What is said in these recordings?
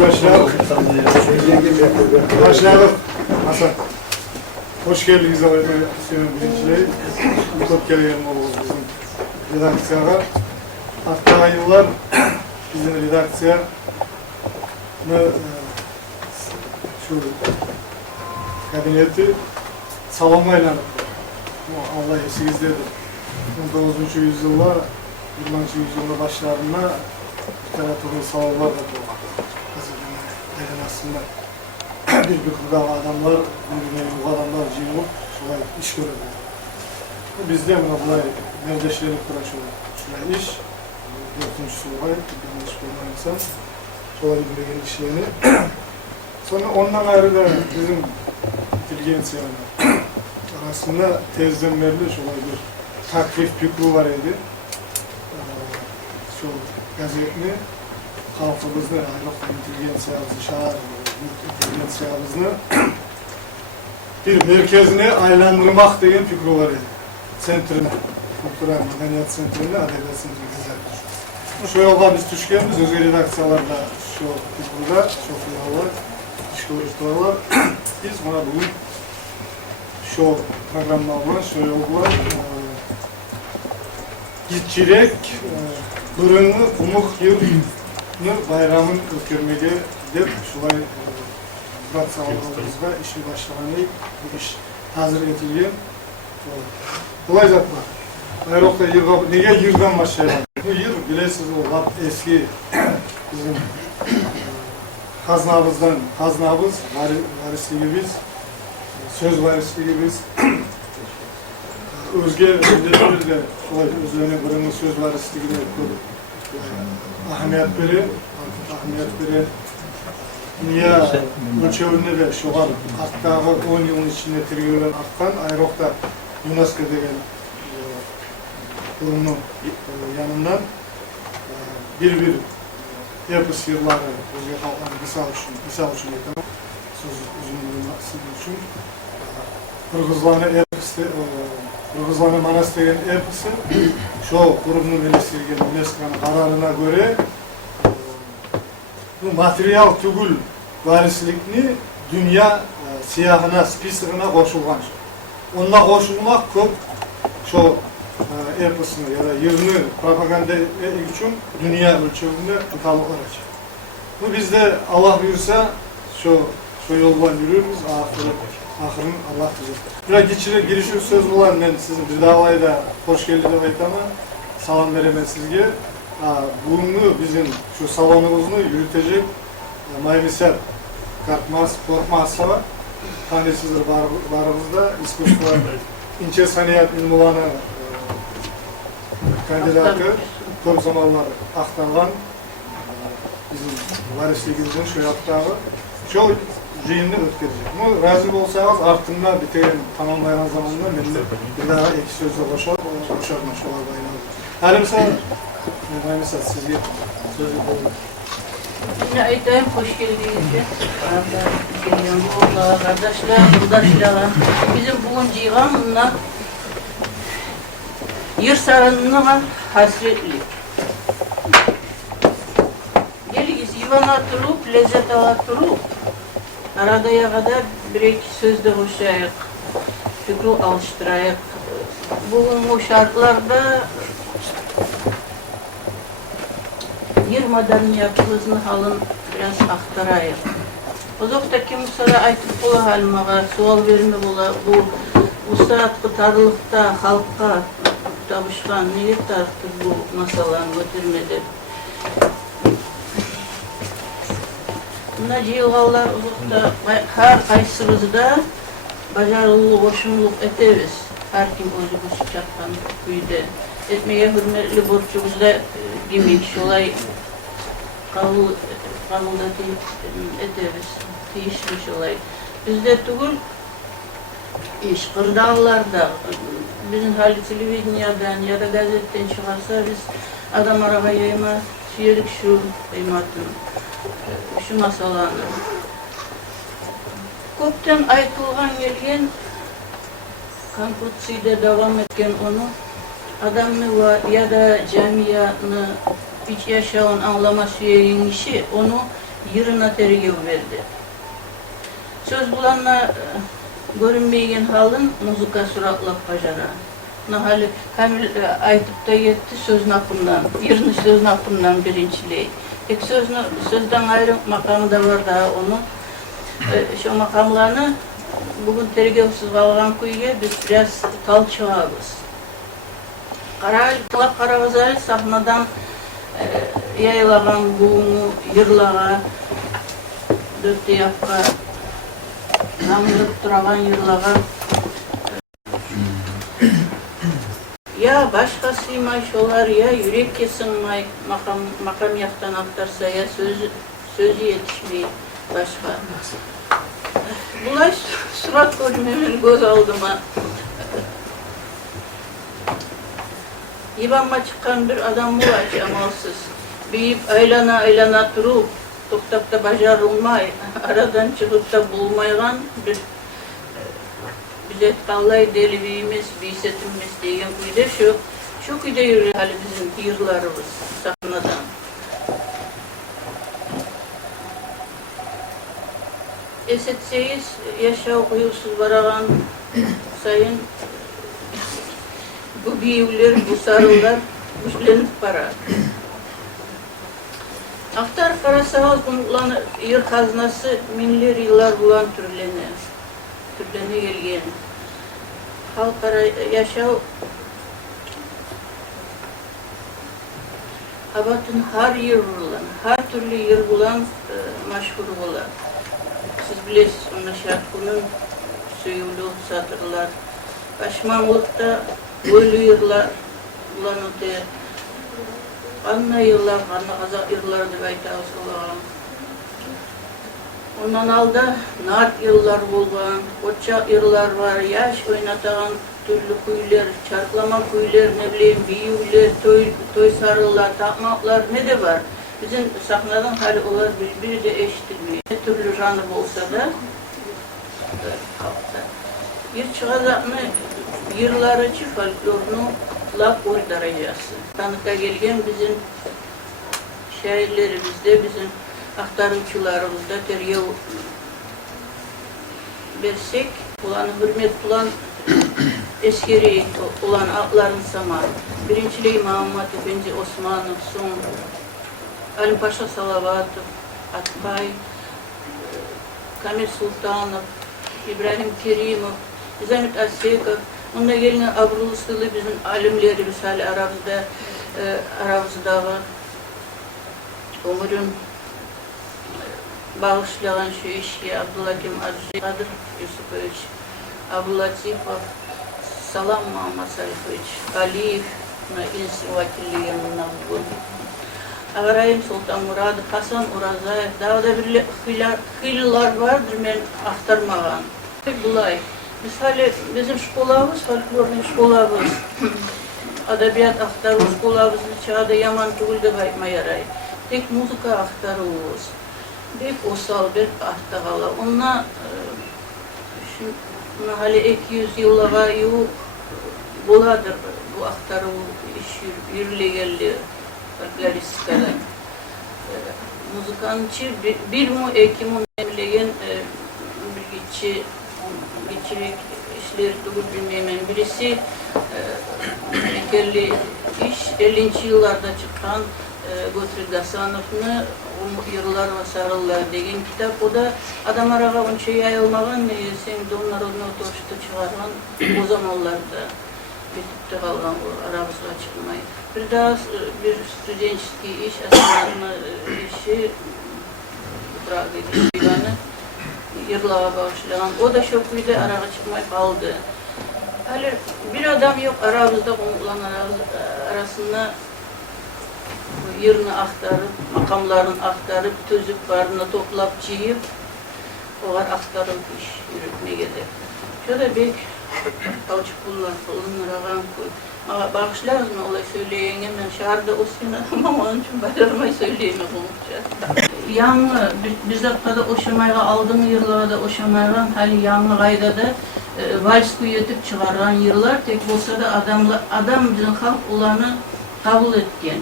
Başlayalım. Hasan. Hoş geldiniz Hüseyin Birinci'ye. Çok gelelim oldu bizim redaksiyona. Hatta yıllar bizim redaksiyonu şu kabineti savunmayla Allah esinizdedir. 19. yüzyılda 20. yüzyılda başlarında literatürün savunlar da doğar. Aslında bir kırda adamlar, bu adamlar cihulup şuraya iş görüyor. Bizde buna nerdeşlerini kuraşıyor. Şuraya iş, dörtüncüsü var, yanlış bulmayırsan, şuraya bir işlerini. Sonra ondan ayrı da bizim inteligensiyanın arasında tezden beri şuraya bir taklif fikri var idi. Şu gazetini halkımızda ayrıca inteligensiyanızı şahar inteligensiyanızı bir merkezine aylandırmak diyen fikri var idi. Sentrine, kültürel medeniyet sentrine, adabiyat sentrine güzeldir. Şu yolda biz düşkeniz, özel redaksiyalarda şu fikrida, şu fikrlar, iş görüşleri var. Biz buna bugün şu programlarla, şu yollar gitçirek, bırını, umuk yıl bayramın ötürmede dep şulay Murat Sağol'umuzda işi başlamanı, bu iş hazır etilgen. Kolay zatlar. Ayrıca nege yırdan başlayalım? Bu yır bilesiz o eski bizim haznamız, varisliğimiz, söz varisliğimiz, özge devletleri de özlerine bırının söz varisliğine ahmiyet biri niye ölçevinde de şu an hatta 10 yılın içinde trilyon artkan ayrıca UNESCO degen kurumunun yanından bir epos yılları özge halkların misal için söz uzunluğu için Kırgızlar'ın Manastır'ın eposu şu kurumunun eleştirgen UNESCO'nun kararına göre bu materyal tügül varislikini dünya siyahına, spisirine koşulgan. Onda koşulmak çok şu eposunu ya da yığını propaganda için dünya ölçümünde tutarlıklar açar. Bu bizde Allah buyursa şu yoldan yürürüz, ahırın Allah düzeltir. Biraz girişim söz olan ben sizin bir davayı da hoş geldiniz aytama salam veremem sizge. Bunu bizim şu salonumuzu yürütecek Mayvisel korkmazsa var. Tanesidir barımızda İskoçlar İnce Saniyat ünvanı kandidatı çok zamanlar aktarılan bizim varisliğimizin şu yaptığı çok jiyinini ötkürecek. Bu razı olsanız artığında biteyen tamamlayan zamanında benimle bir daha ek sözle boşaltmış olan bayrağı. Halimse Mayvisel sizge sözü bulun. Aytayım, hoş geldiniz. Kardeşler, bizim bugün ciğanla yer sarınına hasretlik. Geliniz, yuvana turup, lezzet ala turup, aradaya kadar bir iki sözde hoşayak, fikri alıştırayak. Bugün bu şartlarda yer madaniyatımızın halın biraz aktarayım. Uzakta kimseye aytıp bula halmağa, sual verme bula, bu saat kıtarlıkta halka tabışkan niye tarttır bu masalarını götürmedi. Buna cihgallar uzakta her kaysımızda başarılı koşumluk ederiz. Her kim özü bu sıcaktan kuyuda. Etmeye hürmetli borcumuzda gibi şolay kanunda ederiz, değişmiş olay. Bizde tugul iş kırdağlarda, bizim hali televizyon ya da gazetten çıkarsa biz adam araba yayma, şiirlik şu kıymatın, şu masalarını. Köpten aytılgan gelgen, Konfutsiy'de devam etken onu, adamını ya da camiyanı hiç yaşayan anlaması yerin işi onu yırına tergev verdi. Söz bulanla görünmeyen halın muzika suratlap bajara. Nahali Kamil aytıp da yetti söz napından, yırını söz napından birinciliği. Sözden ayrı makamı da var daha onu. Şu makamlarını bugün tergevsiz kalgan kuyuya biz biraz talçığabız. Tılap Karavazay sahnadan yayılagan buğunu yırlağa, dörtte yapka, namırıp duragan yırlağa, ya başka sıymay şolar ya yürek kesinmay makam yaktan aktarsa ya sözü yetişmeyi başka. Bulay surat görmemin göz aldıma. Yibanma çıkan bir adam bulay amalsız. Büyüyüp aylana durup toktapta bajarılmay, aradan çıkıp da bulmaygan bir bize kallay delivimiz, bisetimiz deyen kuyda şu kuyda yürüyor hali bizim yırlarımız sahnadan. Esetseyiz yaşa okuyusuz varagan sayın bu biyevler, bu sarılar güçlenip para. Aktar karasağız bunun yer haznası minler yıllar bulan türlene gelgen. Halkara yaşav abatın her yer bulan, her türlü yer bulan maşhur bulan. Siz bilesiz onun şarkının söyülü satırlar. Başmanlıkta böyle yıllar bulan öte. Anna yıllar, anna azak yıllar da baytağız olan. Ondan alda naat yıllar bulgan, koça yıllar var, yaş oynatağın türlü kuyular, çarklama kuyular, ne bileyim biyular, toy sarılar, takmaklar ne de var. Bizim sahnadan hali olar biri de eşitliyor. Ne türlü janr olsa da bir çıkazakını yılları folklorunu laf oy darayası. Tanık'a gelgen bizim şairlerimizde, bizim aktarıcılarımızda teryev versek, ulanı hürmet bulan eskeri olan atların sama. Birinciliği Muhammed Efendi Osmanov, son Ali Paşa Salavatov, Atbay, Kamil Sultanov, İbrahim Kerimov, Zahmet Asekov, onunla gelinen avruluşlu bizim alimlerimiz hali aramızda var. Ömrün bağışlayan şu işe Abdülhakim Kadir Yusufoviç, Abdülatifov, Salam Muhammed Salifoviç, Aliyev, İnsi Vakilliği'nin bu. Ağrayım Sultan Murad, Hasan Urazayev, daha da bir hıylılar vardır ben aktarmağın. Bulay. Misali bizim şkolamız, folklorun şkolamız, adabiyat aktarı şkolamızın çağda yaman tüğülde kayma yaray. Tek muzika aktarımız. Bek osal, bek ahtağala. Onunla şimdi hali 200 yıllığa yok buladır bu aktarı iş yürüle geldi. Folkloristikada. Muzikanın içi bir mu ekimun emleyen bilgiçi geçirik işleri bilmeyen birisi ekerli iş 50. yıllarda çıkan Götür Gasanov'unu yıllar ve sarılar degen kitap. O da adam arağa onca yayılmagan, sen de onlar onu oturuşta çıkargan o zamanlarda bitip de kalgan aramızda çıkmayı. Bir daha bir stüdyenski iş, aslında işi Praga'da yırlağa bağışlayan. O da şokuydu, arağa çıkmaya kaldı. Hani bir adam yok aramızda olan arasında yerini aktarıp, makamlarını aktarıp, tözüklerini toplap çiğip, o var aktarıp iş yürütmeye gider. Şöyle büyük kalçık bulunur, ama bağışlarız mı olay söyleyeyim, ben şahırda o sene ama onun için baylarmayı söyleyeyim olunca. Yanlı, biz de oşamayla aldığım yıllarda oşamayla, hali yanlı gayda da vals kuyetip çıkaran yıllar, tek olsa da adam bizim halk olanı kabul etken.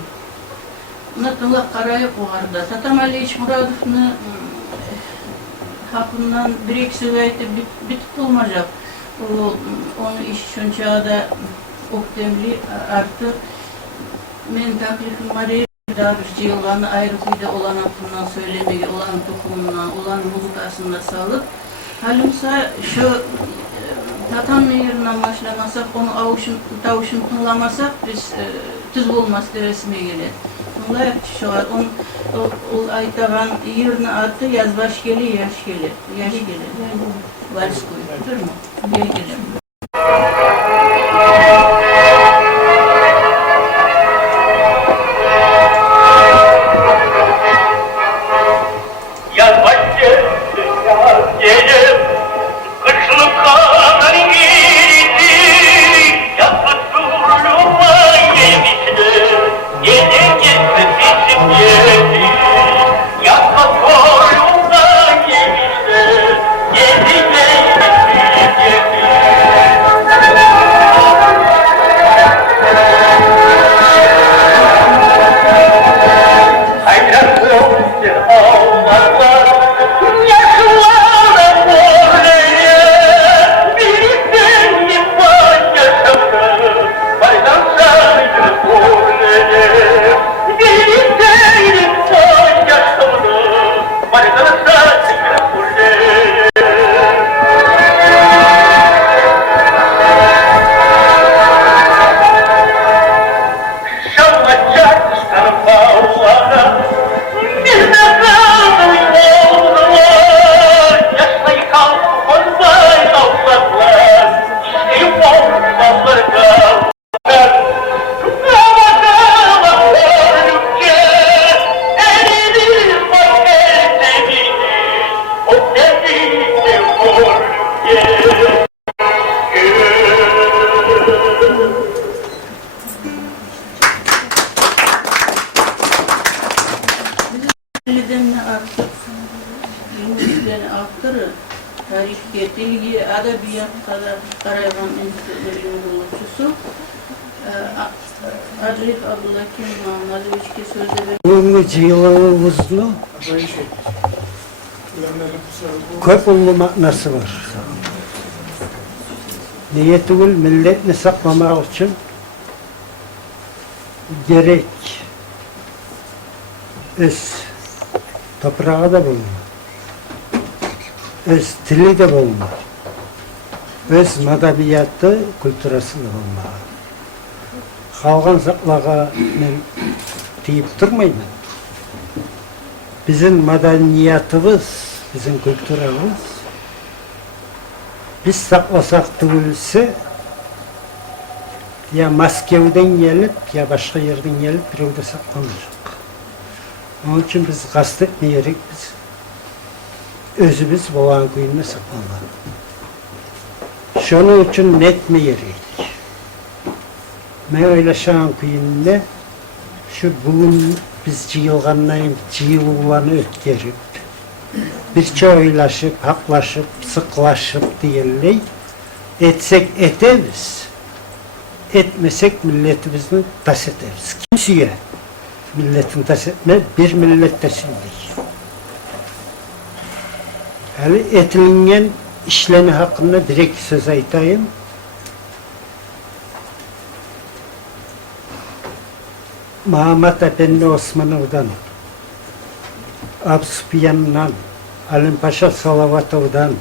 Natılak karayıp vardı. Tatam Ali İçmuradov'unu hakkından bir-iki süveyte bitip olmayacak. Onu iş için çağda oktemli artık men taklifim var. Darüşçü yılanı ayrıkıyla olan hakkından söylemeyi, olan tokumundan, olan muzikasında sağlık. Halımsa şu Tatan yerinden başlamasak, onu tavuşun tınlamasak biz tüz olmaz resmiye gelir. Onlar şu an o aytagan yerini attı yazbaş geli yaş geli. Vals koyuyor. Dur mu? Bir gelir. Tarih, dilgi, edebiyat, Karayaman Enstitülerinin buluşusu. Adrif Abdullah Kim Muhammedoviç'ki sözde ve... Bugünkü yılımızda köp manası var. Niyetül milletini saklamak için gerek öz toprağı da bulunur. Öz dili de bulunur. Öz medeniyeti, kültürası da bulunur. Kalgan saklağa ben deyip durmayayım. Bizim medeniyetimiz, bizim kültürümüz biz saklasak duyulsa ya Moskova'dan gelip ya başka yerden gelip bir orada saklanacak. Onun için biz kastetmeyerek biz özümüz boğan kuyumda saklanalım. Şunun için netmeyerek ben öyle şan kuyumda şu bugün biz cıyılganlayım, cıyılganı ötkerip bir çoğulaşıp, haklaşıp, sıklaşıp diyelim etsek etemiz. Etmesek milletimizni taş ederiz. Kimseye milletin taş etme, bir millet taşındır. Yani etilingen işlemi hakkında direkt söz aytayım. Muhammed Efendi Osmanov'dan, Absupiyan'dan, Alim Paşa Salavatov'dan,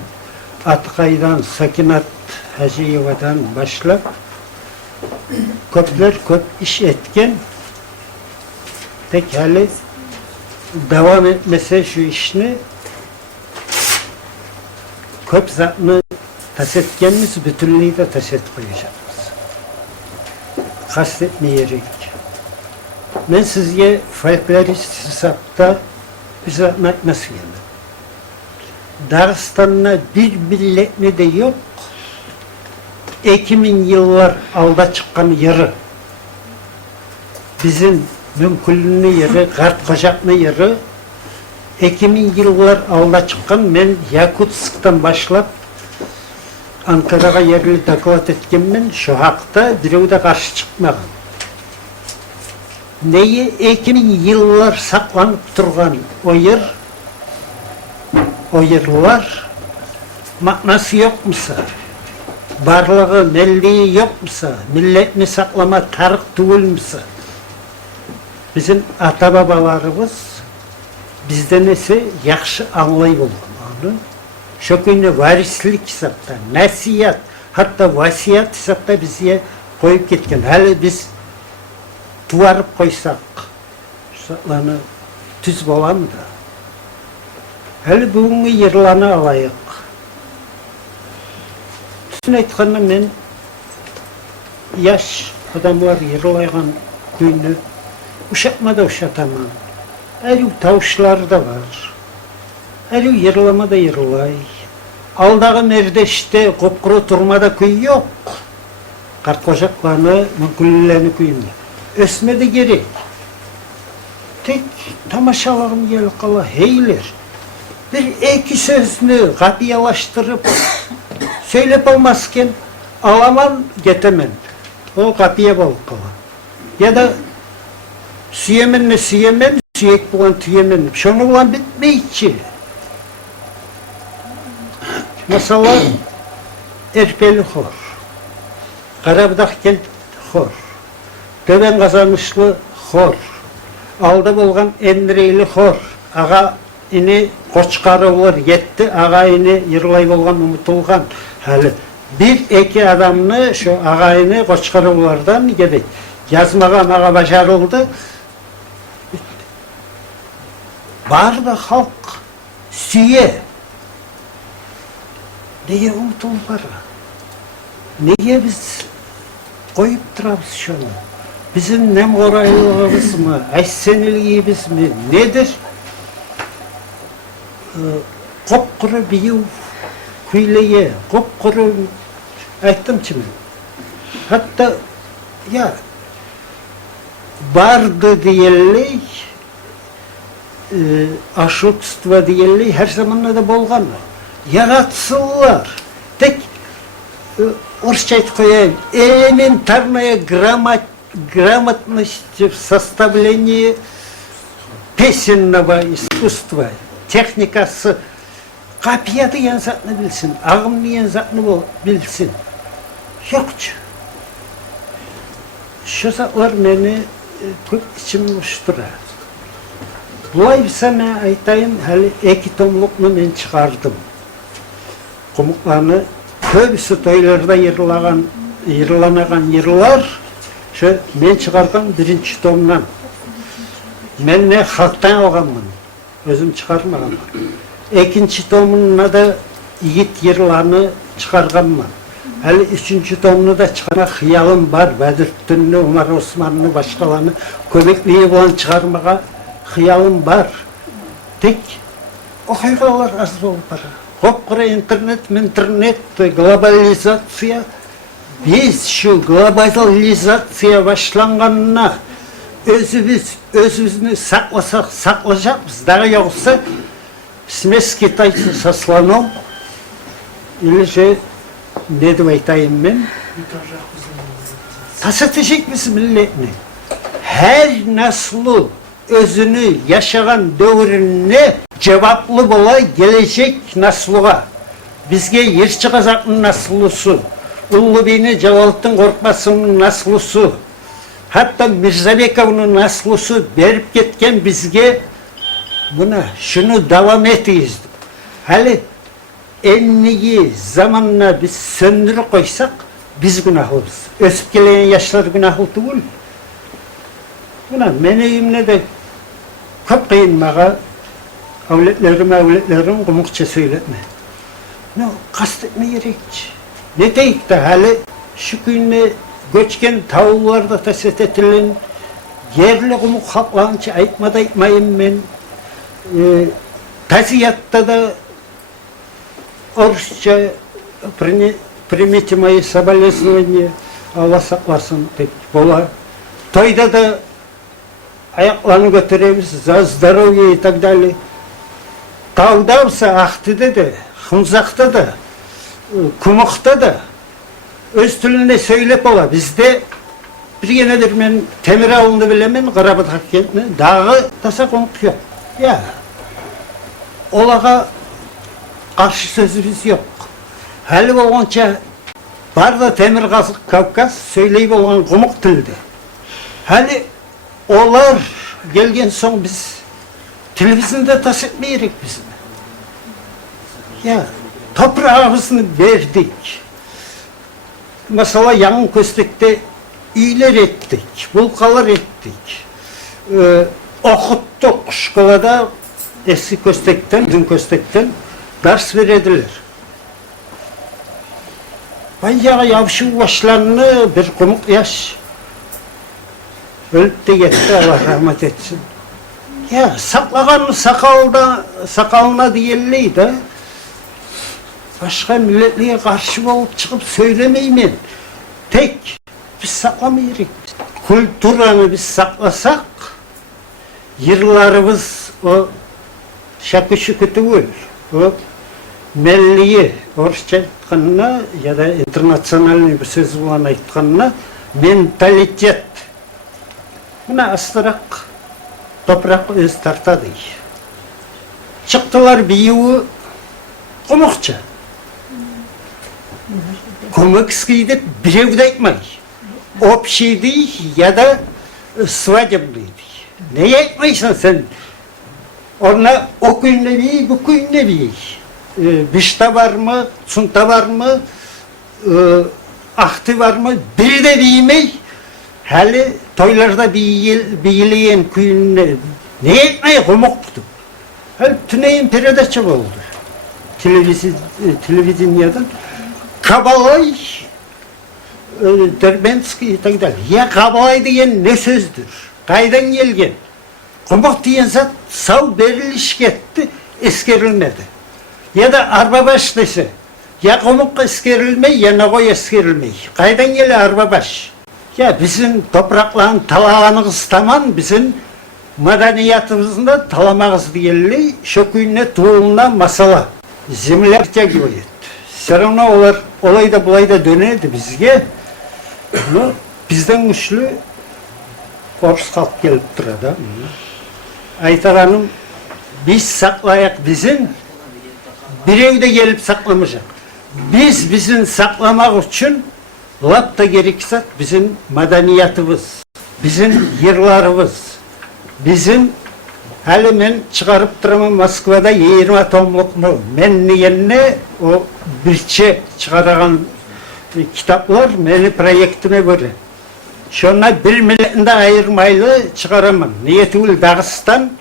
Atkay'dan, Sakinat Hacıyeva'dan başlayıp köp iş etken tek hali devam etmese şu işini köp zatını taş etkenimiz bütünlüğü de taş et koyacağız. Kastetmeyerek. Ben sizce folklorist hesapta bize anlatması geldim. Dağıstan'da bir milletli de yok. 2000 yıllar alda çıkan yeri, bizim mümkünlü yeri, kart kocaklı yeri, 2000 yıllar alda çıkan ben Yakutsk'tan başlayıp Ankara'ya yerli doklat etkenmen şu hakta birine de karşı çıkmadım. Neyi 2000 yıllar saklanıp durgan o yırlar manası yok musa? Barlığı, melliği yok musa? Milletini saklama tarık değil musa? Bizim ata babalarımız bizden ise yaxşı anlayıp olgan onu. Şu günü varislik hesapta, nasiyat, hatta vasiyat hesapta bize koyup ketken. Hali biz tuvarıp koysak, şartlarını tüz bolam da. Hali bugünkü yırlarını alayık. Tüzün aytkanı men yaş adamlar yırlaygan günü uşatma da uşatamam. Әрі тауышлары да бар. Әрі yırlama da yırlay. Alдағы мердеште қопқыры тұрмада күй yok. Қарқожақланы, мүмкілілені күйінде. Өсме de gerek. Tek tamaşalarım gel qala heyler. Bir iki sözünü kapıyalaştırıp söylep olmazken alaman getemen. O kapıya balık qala. Ya da süyemenle süyemen süyek bulan tüyemen. Şonu bulan bitmeyçi. Mesela Erpeli hor. Karabudaq kent hor. Töben kazanışlı hor. Aldı bolgan Emreyli hor. Ağa ini koçkarı olur yetti. Ağa ini yırlay bolgan umutulgan. Hali bir iki adamını şu ağa ini koçkarı olardan gerek. Yazmagan ağa başarıldı. Var da halk süye. Neye umutulur? Neye biz koyup durabız şunu? Bizim nem oraylığımız mı? Aysenilgimiz mi? Nedir? Kopkuru biyu küyleye, kopkuru ayttım kimin? Hatta ya bardı diyelli aşıkstva diyelli her zamanla da bolgan. Yaratsınlar. Tek Орысша айтып қояйын, элементарное грамотность в составлении песенного искусства, техникасы, қапия деген затны білсін, ағым деген затны білсін. Жоқчы. Şu zatlar meni көп içim uçtura. Бұлай sana айтайын, hali 2 tomluqны мен çıkardım. Qumuqlarını köbüsü toylarda yırlanagan yırlar şu men çıkargan 1. tomdan. Men ne halktan alganmın. Özüm çıkarmaganmın. 2. tomuna da yiğit yırlarını çıkarganmın. Hali 3. tomunu da çıkarma hıyalım var. Bedirttinni, Umar Osmanlı başkalarını kömekliği bulan çıkarmaga hıyalım var. Tek okuygalar az olup var. Kopkuru internet, globalizatsiya. Biz şu globalizatsiya başlanganına özümüzünü saklasak saklayacakız. Daha yoksa biz Kitay'sı saslanom. İli şey ne de aytayım ben? Tasatacak biz milletini. Her naslı özünü yaşagan dövrüne cevaplı bola gelecek naslığa. Bizge Yerçi Kazak'ın naslısı, Ulu Beyni Cevalettin Korkmaz'ın naslısı, hatta Mirzabekov'un naslısı berip ketken bizge buna şunu devam etiyiz. Hali enliği zamanla biz söndürüp koysak biz günahlıyız. Ösüp gelen yaşlar günahlı değil. Buna meneyimle de köp kıyınmağa avletlerim kumukça söyletme. Ne kastetme gerekçi. Ne deyik de hali şu günle göçken tavullarda taset etilen yerli kumuk halklarınca aytmada aytmayın ben. Taziyatta da Орысча примите мои соболезнования, Allah saklasın tek bola. Toyda da ayaklarını götürüyoruz, за здоровье и так далее. Tavda olsa Aktı'da da, Hımzak'ta da, Kumuk'ta da öz dilinde söylep ola. Bizde bir genedir men Temir Ağlı'nda bilemen, Qarabağ kentini, dağı tasa komuk yok. Ya, olağa karşı sözümüz yok. Hali olğança var da Temir Kavkaz söyleyip olan komuk tildi. Hali olar gelgen son biz televizyonda tas etmeyerek bizim. Ya toprağımızını verdik. Mesela Yan Köstek'te üyeler ettik, bulkalar ettik. Okuttuk şkolada eski Köstek'ten, bizim Köstek'ten ders verediler. Bayağı yavşın başlarını bir komuk yaş ölüp de gitti, Allah rahmet etsin. Ya saklagan sakalına diyelliydi. Başka milletliğe karşı olup çıkıp söylemeyim. Tek biz saklamayırız. Kültürünü biz saklasak, yıllarımız o şakı şükü değil, o milliyi, Orçça aytkanına ya da internasyonel bir söz olan aytkanına mentalitet. Buna astırak toprak öz tartadı. Çıktılar biyi komukça. Komikskiydi birev de etmey. Opşiydi ya da svadyablıydı. Neye etmeysen sen? Ona o gün ne biyi, bu gün ne biyi? Bişta var mı, sunta var mı, ahtı var mı? Biri de biyemey. Hali toylarda biyileyen kuyun ne etmeye komuktu. Hali tüneyin peredaçı oldu. Televizyon Kabalay Derbenski tak. Ya kabalay diyen ne sözdür? Kaydan gelgen. Komuk diyen zat sav beriliş gitti, eskerilmedi. Ya da arbabaş dese, ya komuk eskerilmey, ya nagoy eskerilmey. Kaydan gele arbabaş. Ya bizim toprakların talaganığız tamam, bizim madaniyatımızın da talamağız diyeli, şöküyüne tuğuluna masala. Zemlerce gibi etti. Sonra olay da bulay da dönerdi bizge. Bizden güçlü Kors halk gelip durada. Aytar Hanım, biz saklayak bizim, bir evde gelip saklamayacak. Bizim saklamak için lap da gerekse bizim madaniyatımız, bizim yerlarımız, bizim hali men çıkarıp duramam Moskva'da 20 tomluklu men niyenine o birçe çıkaragan kitaplar meni proyektime göre. Şuna bir milletinde ayırmaylı çıkaramam. Niyetul Dağıstan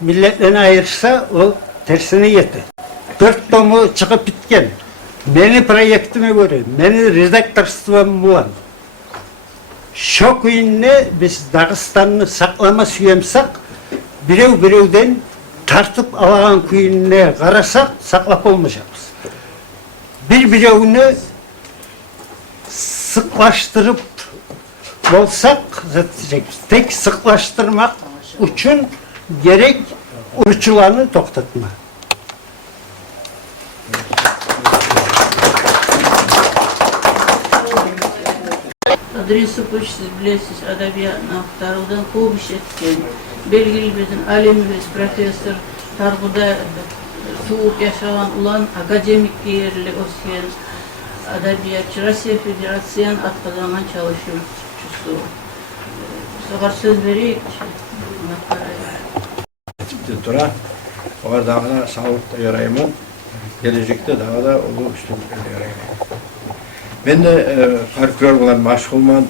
milletlerini ayırsa o tersine yeti. 4 tomu çıkıp bitken. Meni proyektime göre, meni redaktörstüvem bulan. Şu kuyunne biz Dağıstan'ı saklama suyemsak, birevden tartıp alan kuyunne karasak saklap olmayacağız. Birevini sıklaştırıp olsak, tek sıklaştırmak için gerek urçularını toktatma. Adresi Puç, siz bilesiz, adabiyatına aktarıldan koğup işetken, belgili bizim alemimiz, profesör, targıda soğuk yaşayan ulan akademik yerli osyen, adabiyatçı, Rusya Federasyonu atkazanan çalışıyorcusu. Soğar söz vereyim. Tura, o dağına sağlıkta yarayımı, gelecekte daha da ulu üstünlükle yarayımı. Ben de folklor olan maşgulman,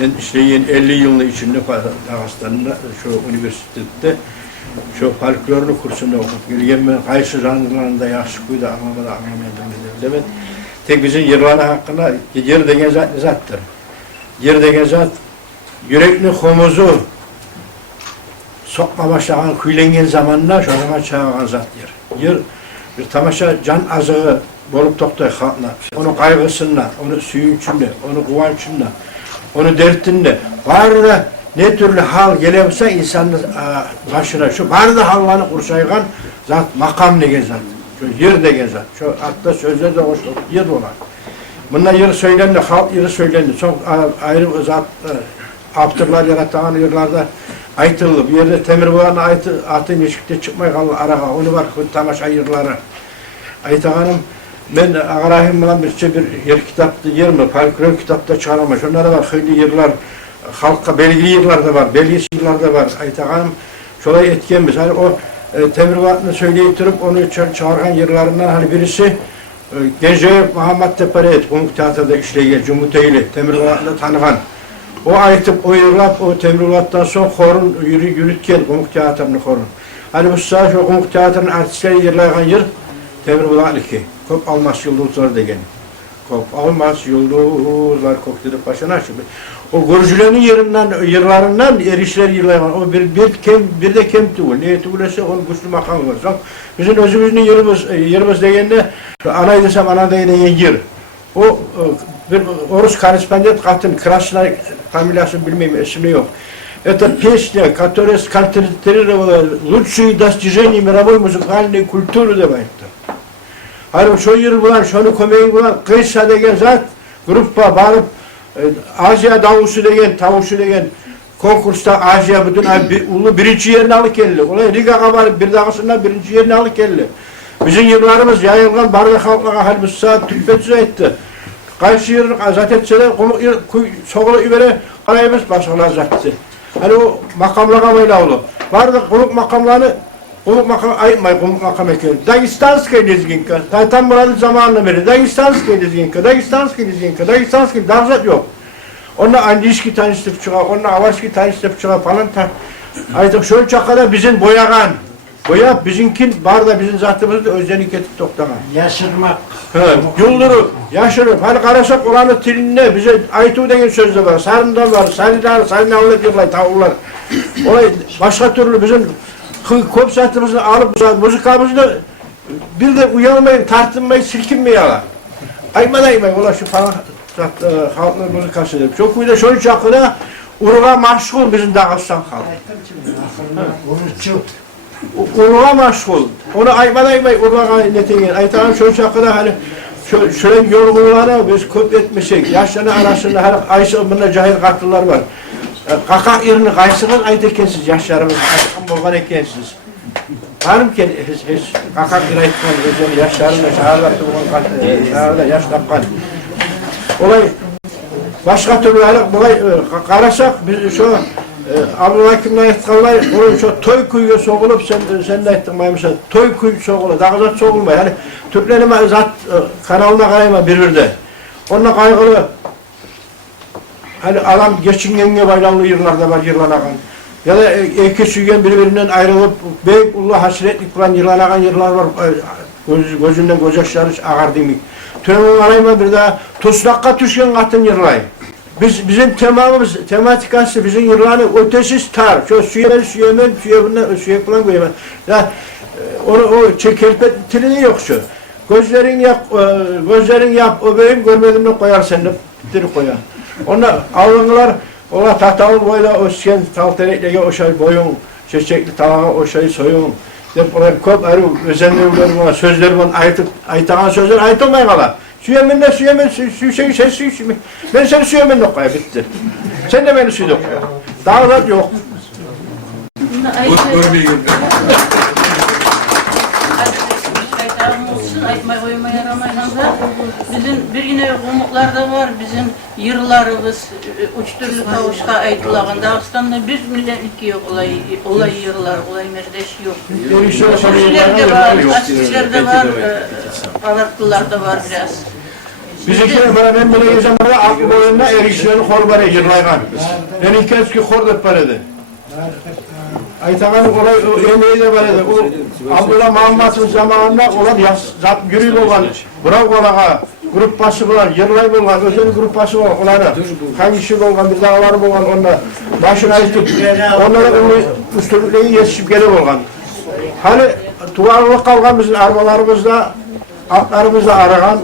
ben işleyen 50 yılın içinde Dağıstan'da, şu üniversitede, şu folklorlu kursunda okup gelgen ben kaysı janrlarında yaxşı kuydu, anlamadım. Tek bizim yerlana hakkında yer degen zat zattır. Yer degen zat, yürekli homuzu sokma başlayan, kuylengen zamanla şu zaman çağıran zat yer. Bir tamaşa can azığı bolup toktay halkına, onun kaygısında, onun suyunçunda, onun kuvançında, onun dertinde, var da ne türlü hal gelebilse insanın başına, şu var da hallarını kursaygan zat, makam degen zat, şu yer degen zat, şu hatta sözde de hoş yer olan. Bunlar yeri söylendi, halk yeri söylendi. Çok ayrı zat, aptırlar yaratan yerlerde aytıldı. Bir yerde Temirbuğa'nın atın eşikte çıkmay kaldı arağa. Onu var, tamaşa yerleri. Aytağanım, ben Ağrahim bilen bir yer kitapta yer mi? Folklor kitapta çıkarılmış. Onlara var, hayli yerler, halka belgili yerler de var, belgisiz yerler de var. Aytağanım, şolay etkenmiz. Hani o Temirbuğa'nı söyleyip durup onu çağıran yerlerinden hani birisi Gece Muhammed Tepere'yet, Konuk Teatr'da işleyen Cumhuriyeli, Temirbuğa'nı tanıgan. O aytıp, o yırlap, o Temirbuğa'dan sonra horun yürütken Konuk Teatr'ını horun. Hani bu saat o Konuk Teatr'ın artistleri yerlayan yer Temirbuğa'lıki. Kop almaz yıldızlar degen. Kop almaz yıldızlar kop dedi başına açıp. O görücülerin yerlerinden erişler yerlayan. O bir de kem tuğul. Neye tuğulese onun güçlü makamı var. Bizim özümüzün yerimiz degende anay desem anadayı degen yer. O bir Orus korrespondent katın Krasnay familyasını bilmeyeyim ismi yok. Это песня, которая сконцентрировала лучшие достижения мировой музыкальной культуры деп айтты. Hayır şu yıl bulan, şunu komeyi bulan, Kıysa degen zat, gruppa barıp, Asya davuşu degen, tavuşu degen, konkursta Asya bütün ulu birinci yerini alıp geldi. Olay Riga'ya var, bir dağısından birinci yerini alıp geldi. Bizim yıllarımız yayılgan barda halklara halbuki saat tüpetiz etti. Kaysı yerini azat etseler, soğulu üvere karayımız başına azattı. Hani o makamlara böyle oldu. Vardı konuk makamlarını, konuk makam, ayıtmayın konuk makam ekiyor. Dagestanskaya lezginka, tam buranın zamanına beri. Dagestanskaya lezginka, Dagestanskaya, dağzat yok. Onunla Andişki tanıştıp çıkar, onunla Avaşki tanıştıp çıkar falan. Aytıp şöyle çakada bizim boyagan. Boya bizimkin, var da bizim zatımızda özellik etip toktagan. Yaşırmak. Yulduru, yaşırıp, hani karasak olanı tilinne, bize aytu degen sözde var, sarından var, sarından diyorlar, tavırlar. Olay başka türlü bizim kop saatimizi alıp, müzikamızı bir de uyanmayın, tartınmayın, silkinmeyin. Aymayın, ola şu falan halkın müzikasıdır. Çok bir de şöyle çakıda, uruğa maşgul bizim Dağıstan halkı. Uruğa maşgul. Onu aymayın, uruğa neteyin. Aytağın şöyle çakıda hani, şöyle yorgunlara biz köp etmişik. Yaşlarının arasında her ayısı bunlar cahil katlılar var. Kakak yerini kaysınız ayet ekensiz yaşlarımız. Kakak bolgan ekensiz. Hanımken hiç kakak yeri ayetken özel yaşlarında şahırlar tuğun katlı. Şahırda yaş tapkan. Olay başka türlü olay karasak biz şu Abdülhakim'le ayetkanlar onu şu toy kuyuya soğulup sen de ettin maymışsa toy kuyu soğulu, dağızat soğulma. Yani Türklerime zat kanalına kayma birbirde. Onunla kaygılı hani adam geçingenge bayramlı yıllarda var yırlanagan. Ya da iki sügen birbirinden ayrılıp büyük ulu hasretlik bulan yırlanagan yıllar var. Gözünden göz yaşları ağar demik. Tümün arayma bir daha tuslakka düşken katın yırlay. Bizim temamımız, tematikası bizim yırlanı ötesiz tar. Şu süyek bulan koyamam. Ya o çekelpet tilini yok şu. Gözlerin yap, o benim görmedim ne koyar sen de diri koyar. Onlar avlanılar, ola tahtavul boyla o şen talterekle o şey boyun, çiçekli talağa o şey soyun. Dep olar köp ayrı özenliğim var, sözlerim var, aytağan sözler aytılmay kala. Süyemen, ben seni süyemen de koyar, bitti. Sen de beni süyde koyar. Dağlar yok. Aytmay koymaya yaramayla bizim bir yine umutlarda var, bizim yırlarımız üç türlü kavuşka aytılağın Dağıstan'da 1 milyon iki yok olay yırlar, olay merdeş yok. Aşçılar da var, aşçılar da var, avartlılar da var biraz. Bizimkiler bana ben böyle gezemede aklı boyunda erişlerini kor bana yırlaygan. Ben ilk kez ki kor da paradı. Aytağan'ın olay emeği de vardı. O Abdullah Muhammed'in zamanında olan zat yürüyüp olan, bırak olağa, grup başı olan, yırlayıp olan, özel grup başı olan, onlara hangisi olan, bir dağları olan, onlara başına itip, onlara üstünlüğü yetişip gelip olan. Hani tuvarlık kalgan bizim arabalarımızda, atlarımızda aragan,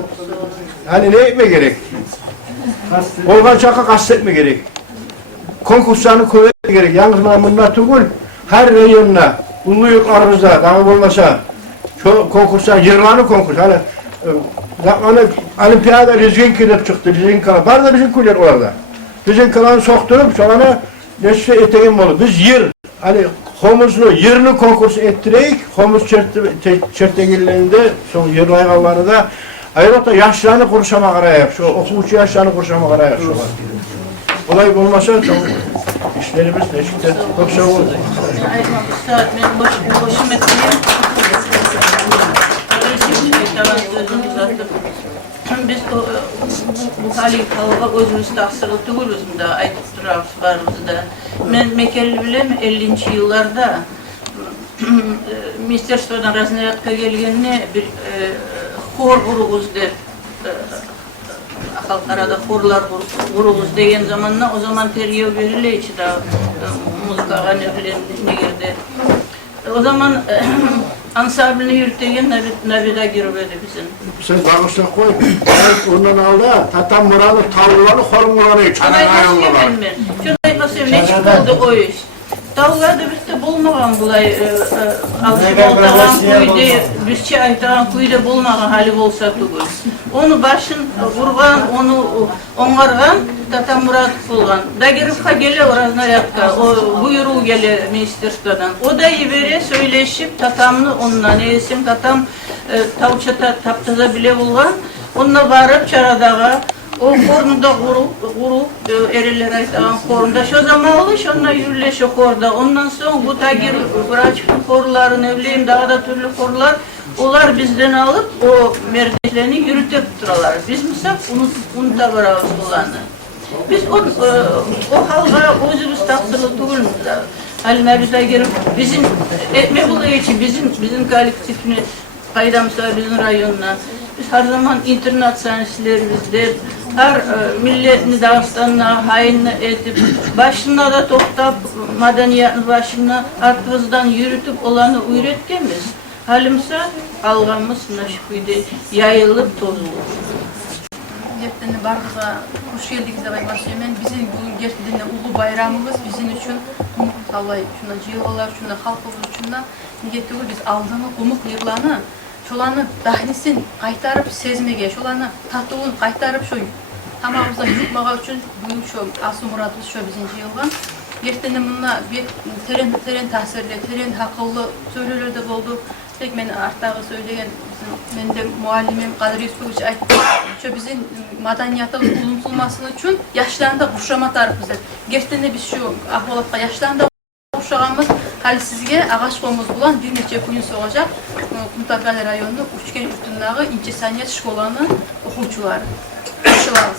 hani ne etme gerek? Olgan çaka kastetme gerek. Konkurslarını kuvvetme gerek. Yalnız bunlar tugul, her reyonuna, ulu yurtlarımızda, daha olmasa, şu konkurslar, yırlanı konkurs, hani Ona olimpiyada Lizinki'de çıktı. Lizinki'ler. Var da bizim kuller orada. Lizinki'lerini sokturup sonra neşe eteğim oldu. Biz yer, hani homuzlu, yerini konkursu ettireyik. Homuz çertegillerinde son yer layıqaları da ayrıca yaşlarını kuruşama qarayaq. Şu okumuş yaşlarını kuruşama qarayaq. Olay olmasa çok işlerimiz neşikte çok sağ olun. Aytma bu saat ben boşum etmeyeyim. Biz bu hali kalıba özümüz tahsırlı tuguluz da aytıp durarız barımızı da. Men mekelli bilem 50. yıllarda Ministerstvodan raznayatka gelgenine bir xor kuruguz dep halkarada xorlar kuruguz degen zamanla o zaman tergiye verileyçi da muzikaga ne bilen ne girdi. O zaman ansamblini yürütegen Nabida girmedi bizim. Sen bağışla koy. Ondan aldı. Tatam Murat'ı tavlalı hormonları çanak ayağınlar. Şunday nasıl neçik oldu o iş. Tavlarda bizde bulmagan bulay alışık oltağan kuydu, bizçe aytağan kuydu bulmagan hali bolsa tugul. Onu başın vurgan, onu ongargan Tatam Murat bulgan. Da girip ha gele orazna yatka, o buyruğu gele ministerstvodan. O da ibere söyleşip tatamını ondan esim tatam tavçata taptaza bile bulgan. Onunla varıp çaradağa o korunda kurup eriler aytağın korunda şu zaman oluş onunla yürüleşi korda. Ondan sonra bu tagir vraçfın korları ne bileyim daha da türlü korlar onlar bizden alıp o merkezlerini yürütüp duralar. Biz misal onu da varağız olanı. Biz o halga özümüz taktırlı tuğulmuz da. Haline bize girip bizim etme buluyor için bizim kolektifini kaydamsa bizim rayonuna. Biz her zaman internat sanslerimizde her milletini Dağıstan'la hainle etip başına da toktap madaniyatını başına artımızdan yürütüp olanı üretkemiz. Halimse algamız naşkıydı yayılıp tozulur. Gerçekten barıza hoş geldik başlayayım. Bizim bugün gerçekten ulu bayramımız bizim için Allah'ı şuna ciholalar şuna halkımız için nigettiği biz aldığımız umuk yıllarını şolanı dahlisin kaytarıp sezmege, şolanı tatuğun kaytarıp şu tamamımızda yutmağa için bugün şu asıl muradımız şu bizinci yılgan. Gerçekten bununla bir teren tahsirli, teren hakıllı söyleler de oldu. Tek ben arttağı söyleyen ben de muallimim Kadir Yusuf'u aytdı. Şu bizim madaniyata unutulmasının için yaşlarında kuşama tarifimiz. Gerçekten de biz şu ahvalatla yaşlarında kuşağımız hali sizge ağaç komuz bulan bir neçe gün soğacak Kumtakale rayonunda Uçken Üstündağı İnce Saniyat Şkolanın okuyucuları. Başlayalım.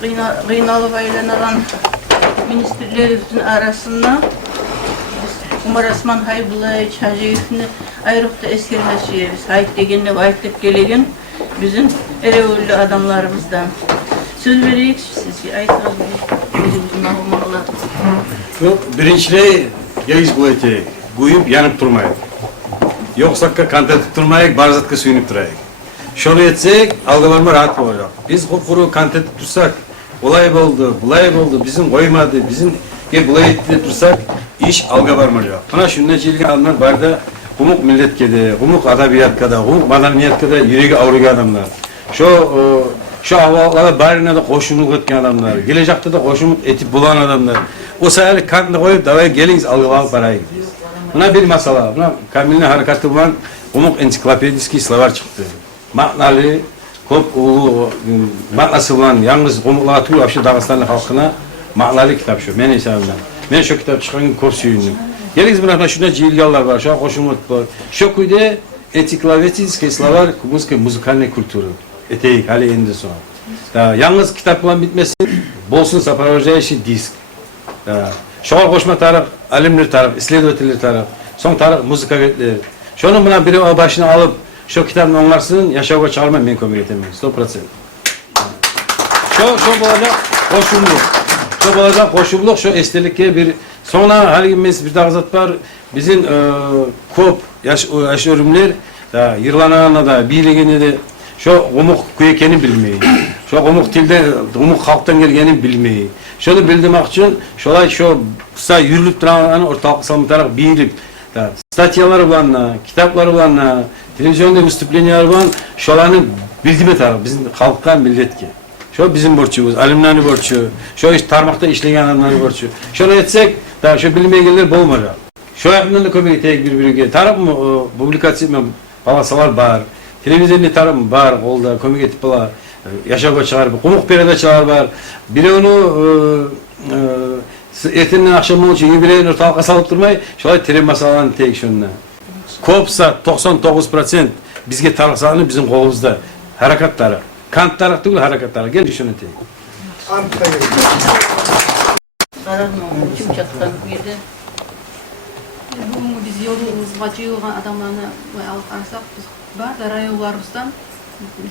kıynalıp aylanalan ministrlerimizin arasında Umar Osman Haybullayeviç Hacıyev'ni ayrıp da eskermesiyiz. Hayt degenle aytlık gelegen bizim erevüllü adamlarımızdan. Söz vereyik sizge, aytınız bizim nağılmalar. Birinçiliği geyiz bulaytı, guyup yanıp durmayık. Yoksakka kantetip durmayık, barzatka suyunup durayık. Şunu etsek, algılanma rahat olacak. Biz kuru kantetip dursak, olay oldu, bulay oldu, bizim koymadı, bizim bulay etti dursak, iş alga varmayacak. Buna şundan çelgen adamlar barda, kumuk millet kede, kumuk adabiyat kada, kumuk madaniyat kada, yüreği avruga adamlar. Şu havalara barine de koşumluk etken adamlar, gelecekte de koşumluk etip bulan adamlar. O sayılı kantını koyup davaya geliniz algılanıp parayı gidiyoruz. Buna bir masala, buna Kamil'in harekatı bulan kumuk ensiklopediski slavar çıktı. Maknalı, maknası bulan yalnız kumuklara tüm afşı Dağıstanlı halkına maknalı kitap şu, benim hesabımdan. Ben şu kitap çıkan kop süyündüm. Geliniz buna şuna cilgalar var, şu koşumluk var. Şu kuyda ensiklopediski slavar muzikalne kültürü. Eteyik, hali indi sonra. Yalnız kitap bulan bitmesin, bolsun saparolacağı şey disk. Şoğal koşma tarih, alimler tarih, isledötüler tarih, son tarih, müzik agetleri. Şunun buna biri başına alıp, şu kitabın onlarsın, yaşava çağırma ben kömür etemeyim, 100%. Şu olacak koşumluk. Şu olacak koşumluk, şu estelikle bir, sonra halimiz bir dağızat var, bizim kop, yaş örümler, yırlanağına da, birliğine de, şu umuk kuyekeni bilmeyi, şu umuk tilde, umuk halktan gelgeni bilmeyi. Şunu bildirmek için, şolay şu kısa yürülüp duran ortalık salmatarak bilip, statyalar olanla, kitaplar olanla, televizyonda vыступлениялар olan, şolanı bildirme tarafı, bizim halkka millet ki. Şu bizim borçumuz, alimlerin borçu, şu iş tarmakta işleyen adamların borçu. Şunu etsek, şu bilmeye gelir bolmayacak. Şu yakından da komik tek birbirine taraf mı, publikasyon palasalar var. Televizyonda tarım var, oldu, komik etip bala, yaşa çağır, kumuk perede çağır var. Biri onu ertenden akşam için yubileyin ortalığa salıp durmayı, şöyle terim masalarını tek şununla. Kopsa 99% bizge tarıksalını bizim kolumuzda. Harekatları. Kant tarık değil, harekatları. Gel şunu tek. Ant'ta gelin. Kararma, kim çattan kuydu. Bugün biz yolumuzga jığılgan adamlarını alıp karsak, biz бар да районlarımızdan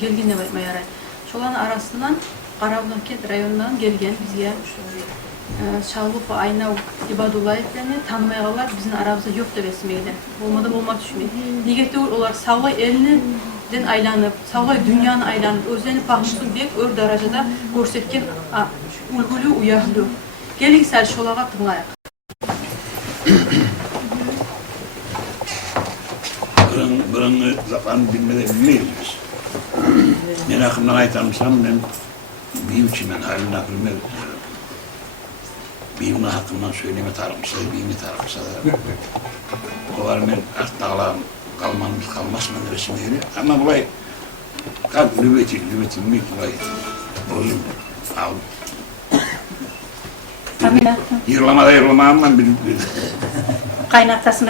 gelgende yaray. Şoların arasından Karabulak kent rayonundan gelgen bizge Şallıp Ayna İbadullaev'lerini tanımay kalar bizim aramızda yok da besmeydi. Olmadı olmak düşünmeyin. Nigette olar sağlay elini aylanıp, sağlay dünyanın aylanıp, özlenip bakmışsın bek ör derecede görsetken ulgulu uyarlı. Gelin sel şolağa tınlayak. Buranın zaten bilmeden bilmeyiz biz. Ben aklımdan aytanmışsam ben büyüm için ben halini aklımda büyümün hakkından söyleme tarımsa, büyümü tarımsa da o var ben dağlar kalmaz mı resim yeri ama bulay kalp nübeti büyük bulay bozum aldım. Yırlamada yırlamağımdan bildim. Kaynatasın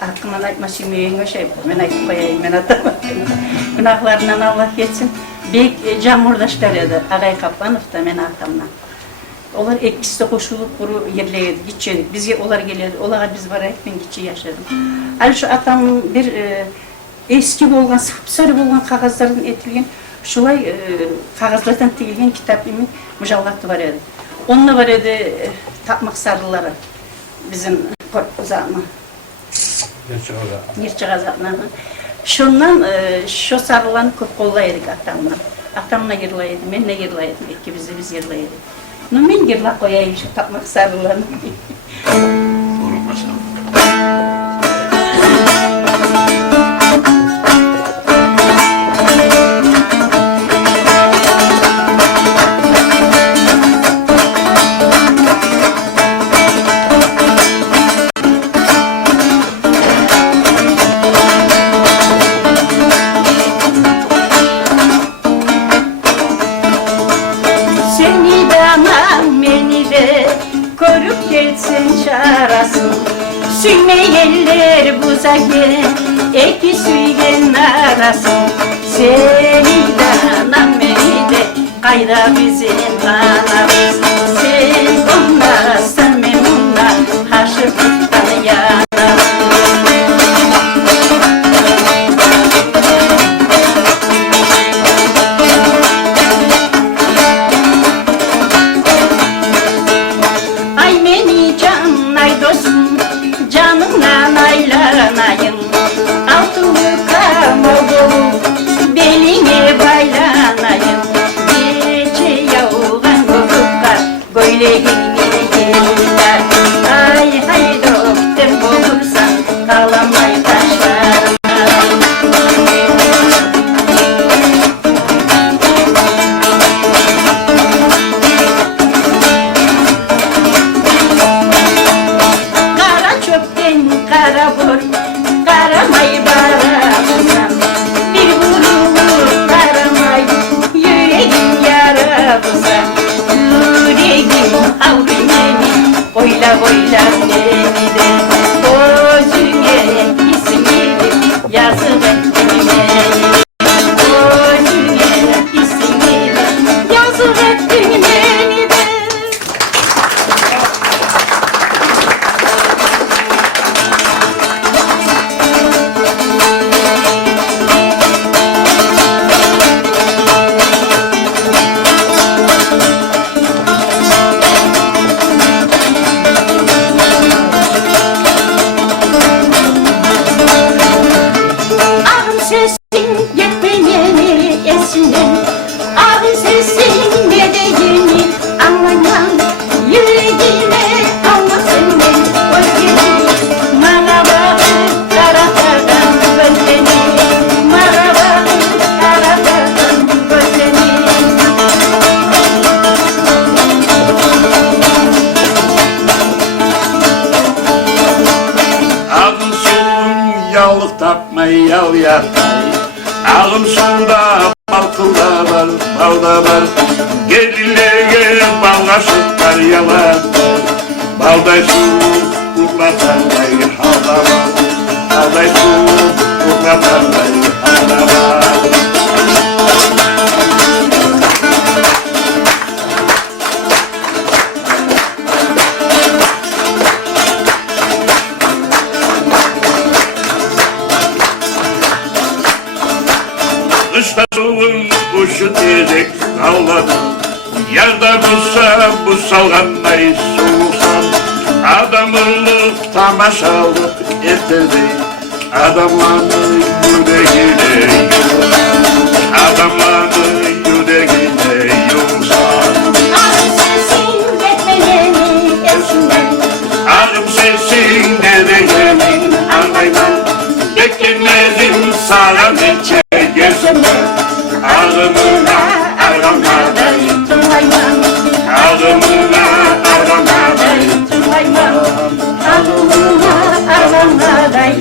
hakkından aytmasın müyenge şey, ben aytıp koyayım, ben atamadım. Günahlarından Allah geçsin. Bek camurdaşlar edi, Ağay Kaplanov da ben arkamdan. Onlar ikisi de koşulup kuru yerleyedi, gidecektik. Bizge olar geledi, olar biz varayıp ben gidece yaşadım. Al şu atam bir eski bolgan, sapsarı bolgan kağızlardan etilgen, şulay kağızlardan tikilgen kitap imin müjallatı var edi. Onunla var edi tapmak sarıları bizim korkuzağına. Yirçiğazağına. Şundan şu sarılan köp kollaydık atamla. Atamla yırlaydı, menle yırlaydı, ikimiz de biz yırlaydı. Men yırla koyayım şu tapmak sarılarını. Korkmasam. Korup geçsin çarasın. Sümeyyeller buzayı eki süygen arasın. Seni de anam beni de Kayda bizim anamız, sen onunla, sen benimle, haşırlıktan yanarız. Ay beni can, ay dostum, canımla aylanayım. Altınlıkta moğul, beline baylanayım. Gece yağan bulutlar, böyle gelirler. Ay hay doktum bulursan, kalamay taşlarım. Kara çöpten kara vur, kara may barabızam. Bir vurur kara may, yüreğim yarabızam. Yüreğim avrumeni, oyla oyla beni de. Gözüne ismini yazıp ettin beni. Gözüne ismini yazıp ettin beni de. Ağın sesin yetmeyeni esinin, ağın sesin ne deyini anlayan, yüreğine almasın ben özgeni. Merhaba karadan gözleni, merhaba karadan gözleni. Ağın suyun yağlık takmayı yal yatay. Ağın suyunda balkında var, balda var. Gelinlere bal kaşıklar yalan. Balday su uğratanlar halda var. Balday su uğratanlar halda var. Kışta suyun kuşu diyecek ağladı. Yarda bulsa bu salganmayı soğuksan. Adamlık tamaşalık ettirdi. Adamların yüreğine yol. Adamların yüreğine yolsan. Ağın sesin yetmeyeni esinden, Ağım sesin nereye anlayman. Beklemezim sana neçe gözüme. Ağımına ağlamadan, tınlayman. ağımına ağlamadan. Tınlayman, ağlına ağlamadan.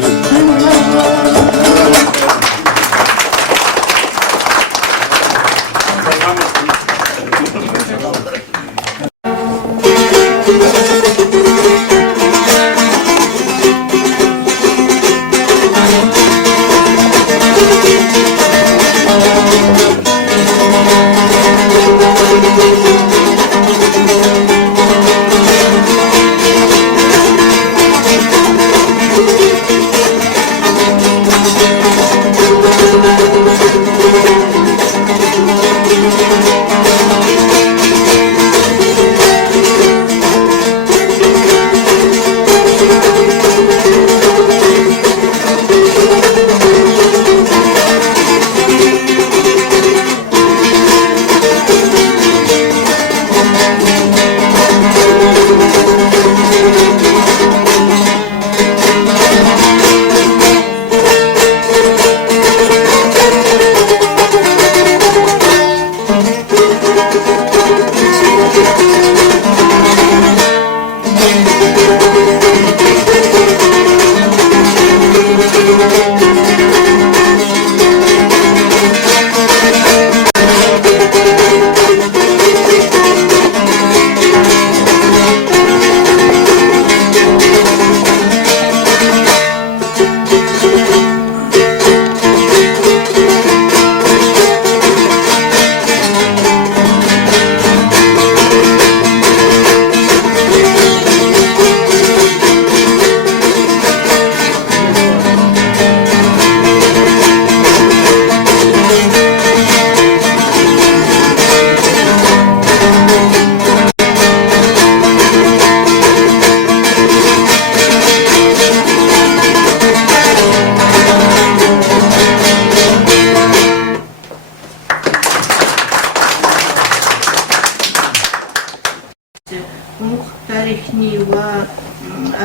Umuk tarihini ve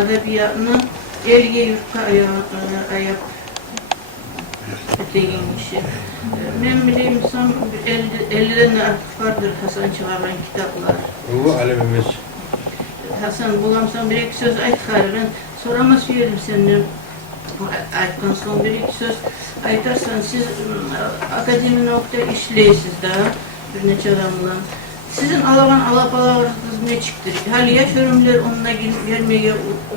edebiyatını elge yurtta ayak ötegen kişi. Men bileyim son 50'den artık vardır Hasan çıkaran kitaplar. Bu alemimiz. Hasan bulamsam bir iki söz ayt ben sorama söyledim senden. Aytkan son bir iki söz aytarsan siz akademi nokta işleysiz daha bir neçe adamla. Sizin alaban alabalarınız ne çıktı? Hali yaş örümler onunla gelmeye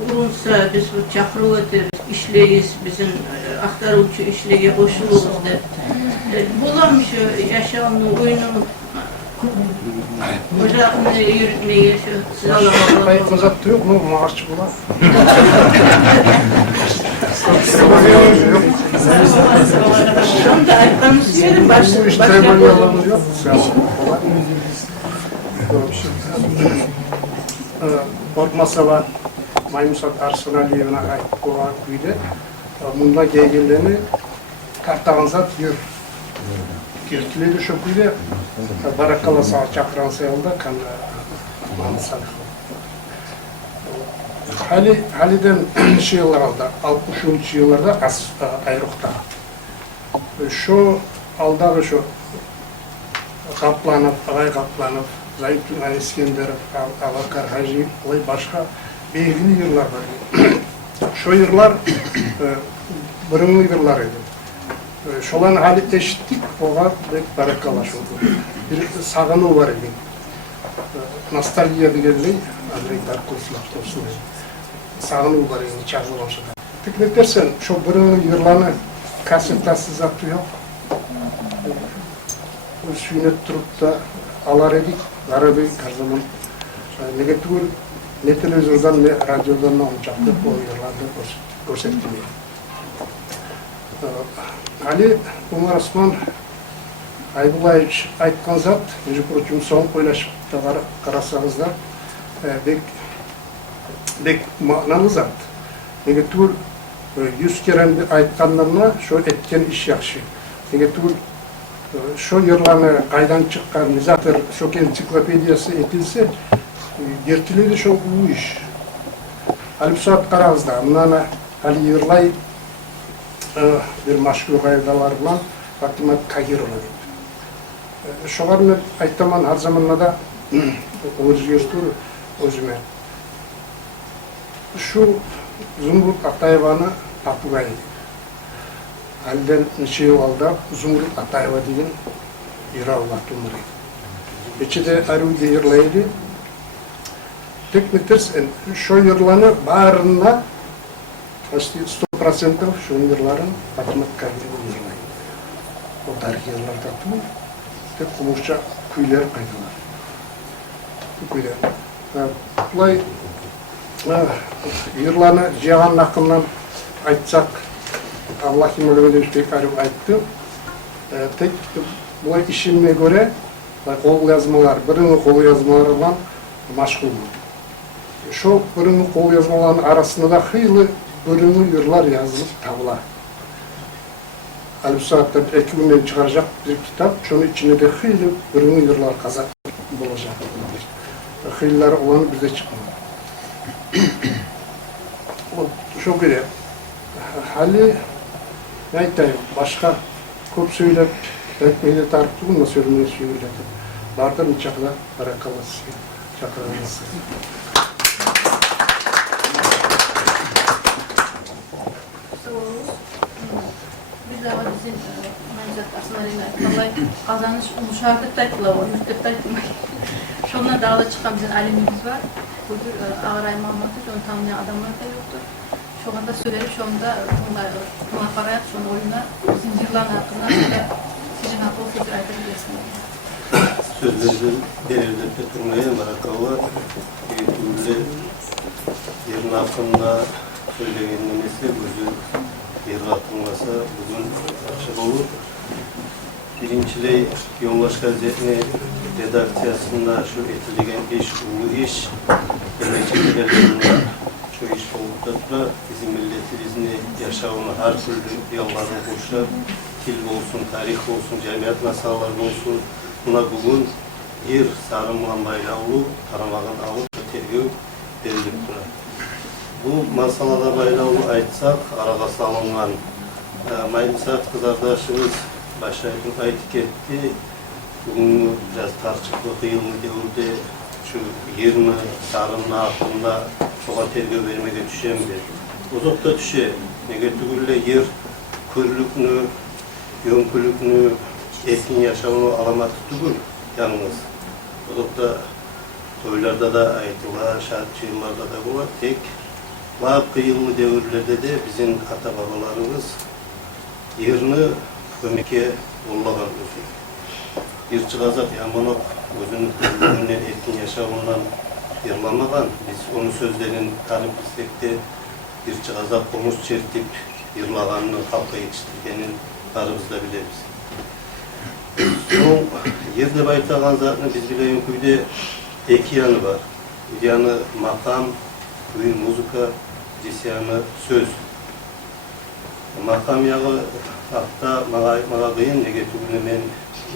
urunsa biz bu çakırı ötürüz, işleyiz, bizim aktarıcı işleye koşuluruz da. Bulamış yaşamını, oyunu, ocağını yürütmeye siz alabalar. Bayık uzattı yok mu? Maaşçı bulan. Tam da ayaklarını sürelim, Bu işte başka böyle yalanımız yok. Korkmasa var. Maymusat Arsenaliyevine ait Kur'an kuydu. Bunda gelgelerini kartağınızat yür. Kirkiliydi şu kuydu. Barakalla sağ çakran sayıldı. Kan Mahmut Hali'den yıllar aldı. 60. yıllarda Ayrık'ta. Şu alдағы şu Kaplanov, Ağay Kaplanov, Zaytun İskenderov, Avakar Hacı, olay başka belgili yıllar var. Şu yıllar bırınlı yıllar idi. Şolan hali eşittik, oğa bek barakalaş oldu. Bir sağını var idi. Nostalgiya degenley, Andrei Tarkovs'la olsun. Sağını var idi, çağırılmışlar. Tek dersen, şu bırınlı yıllarını kasetlasız atı yok. Suyunet turup da alar edik, arabayı her zaman. Nege tugul, ne televizyondan ne radyodan ne olacaktık, o yıllarda görsettim. Ali Umar Osman Aybulayevich aytkan zat, между прочим, son oylaşıp da karasanızda bek manalı zat. Nege tugul, 100 kere aytkanlarına şu etken iş yaxşı. Nege tugul, şu yıllarını kaydan çıkan zaten şu ensiklopediyası etilse gertiledi şu bu iş. Halip saat karazda, bundan hali yırlay bir maşhur gaydalar bilan Fatima Kagir olur. Şolarını aytaman her zamanla da özgürstur özüme. Şu Zumrut Atayeva'nı Papugay. Halden neçe yıl aldı Zumrut Atayeva degan ира Latumri. İçinde arudi yırlaydı. Tek netersen şu yırlanı bağrına почти 100% şu yırların Fatima Kagir'in yırlaydı. O tarih yıllarda tüm tek kumuşça kuylar kaydılar. Kuylar. Bulay yırlanı Cihan hakkından aytsak Allah Kemal'e pek arif ayttı. Tek bu işime göre kol yazmalar, birini kol yazmalarından maşgul oldu. Şu birini kol yazmaların arasında da hıylı birini yırlar yazılıp tabla. Alip saatte 2 günden çıkaracak bir kitap, şunun içinde de hıylı birini yırlar kazak olacak. Hıylılar olanı bize çıkmadı. Şu göre hali ne aytayım, başka көп söylep, etmeyle tartı bulma söylemeye söyledim. Vardır mı çakla, barakalası, çakalası. Biz de bizim Manzat Aslan'ın kolay kazanış müşahit taytla var, yurtta taytmay. Şundan dağla çıkan bizim alimimiz var. Budur Ağray Mahmut'u, onu tanıyan adamlar da yoktur. Şu anda söylerim, şu anda muhafarat, şu oyuna zincirler hakkında sizin hakkı fikir aytabilirsiniz. Sözlerden genelde Petruna'ya Marakava Türk'le yerin hakkında söyleyen nemesi gözü yer atılmasa bugün açık olur. Birinciliği Yolbaş Gazetini redaksiyasında şu etilgen iş, ünlü iş, emekçilerinde şu iş oldukça bizim milletimizin yaşamını her türlü yollarına koşar, dil olsun, tarih olsun, cemiyet meseleleri olsun, buna bugün yer sarılmayan bayrağı tarımağın alıp tergөө berilip турат. Bu masalada bayrağı aytsak, araga salıngan Mayımsat kızardaşımız başaytın aytıp ketti. Bugün biraz tartışıklı kıyılma devirde şu 20 sarının altında soğa tergөө vermege düşemdi. Uzakta düşe, nege tügülle yer körlüknü, yönkülüknü, erkin yaşamını alamatı tügül yanınız. Uzakta toylarda da aytılar, şartçılarda da bu tek vahap kıyılma devirlerde de bizim ata babalarımız yerini kömeke ullagan özü. Bir çıgazak yamanok özünün körlüğünden erkin yaşamından yırlamagan. Biz onun sözlerini tanıp bilsek de bir çıgazak omuz çertip yırlaganını halka yetiştirgenin barımızda biliriz. Son yerde baytagan zatını biz bileyin köyde iki yanı var. Bir yanı makam, köyün muzika, bir yanı söz. Makam yağı hatta mağa kıyın nege tügülü men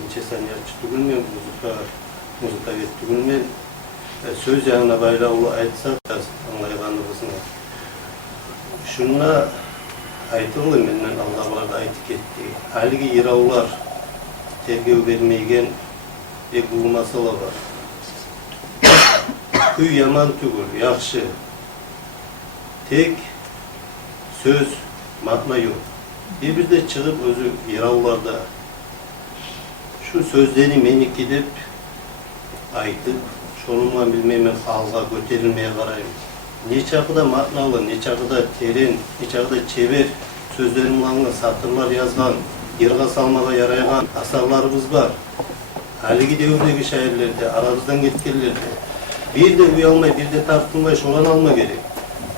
inçe saniyatçı tügülmen, muzika vet tügülmen söz yanına bayrağı aytsa biraz anlayganlığısına. Şunla aytıldı menden Allah'larda aytıp ketdi. Haligi yiravlar tergөө vermeygen ek bu masala var. Köy yaman tügül, yaxşı. Tek söz, makna yok. Bir de çıkıp özü yiravlarda şu sözleri menik gidip aytıp şonunla bilmeymen alga göterilmeye karayım. Ne çakıda maknalı, ne çakıda terin, ne çakıda çevir sözlerin ulanlı satırlar yazgan, yırga salmaga yaraygan asarlarımız var. Haligi devirdeki şairlerde, aramızdan getkenlerde bir de uyalmay, bir de tartılmay, şolan alma gerek.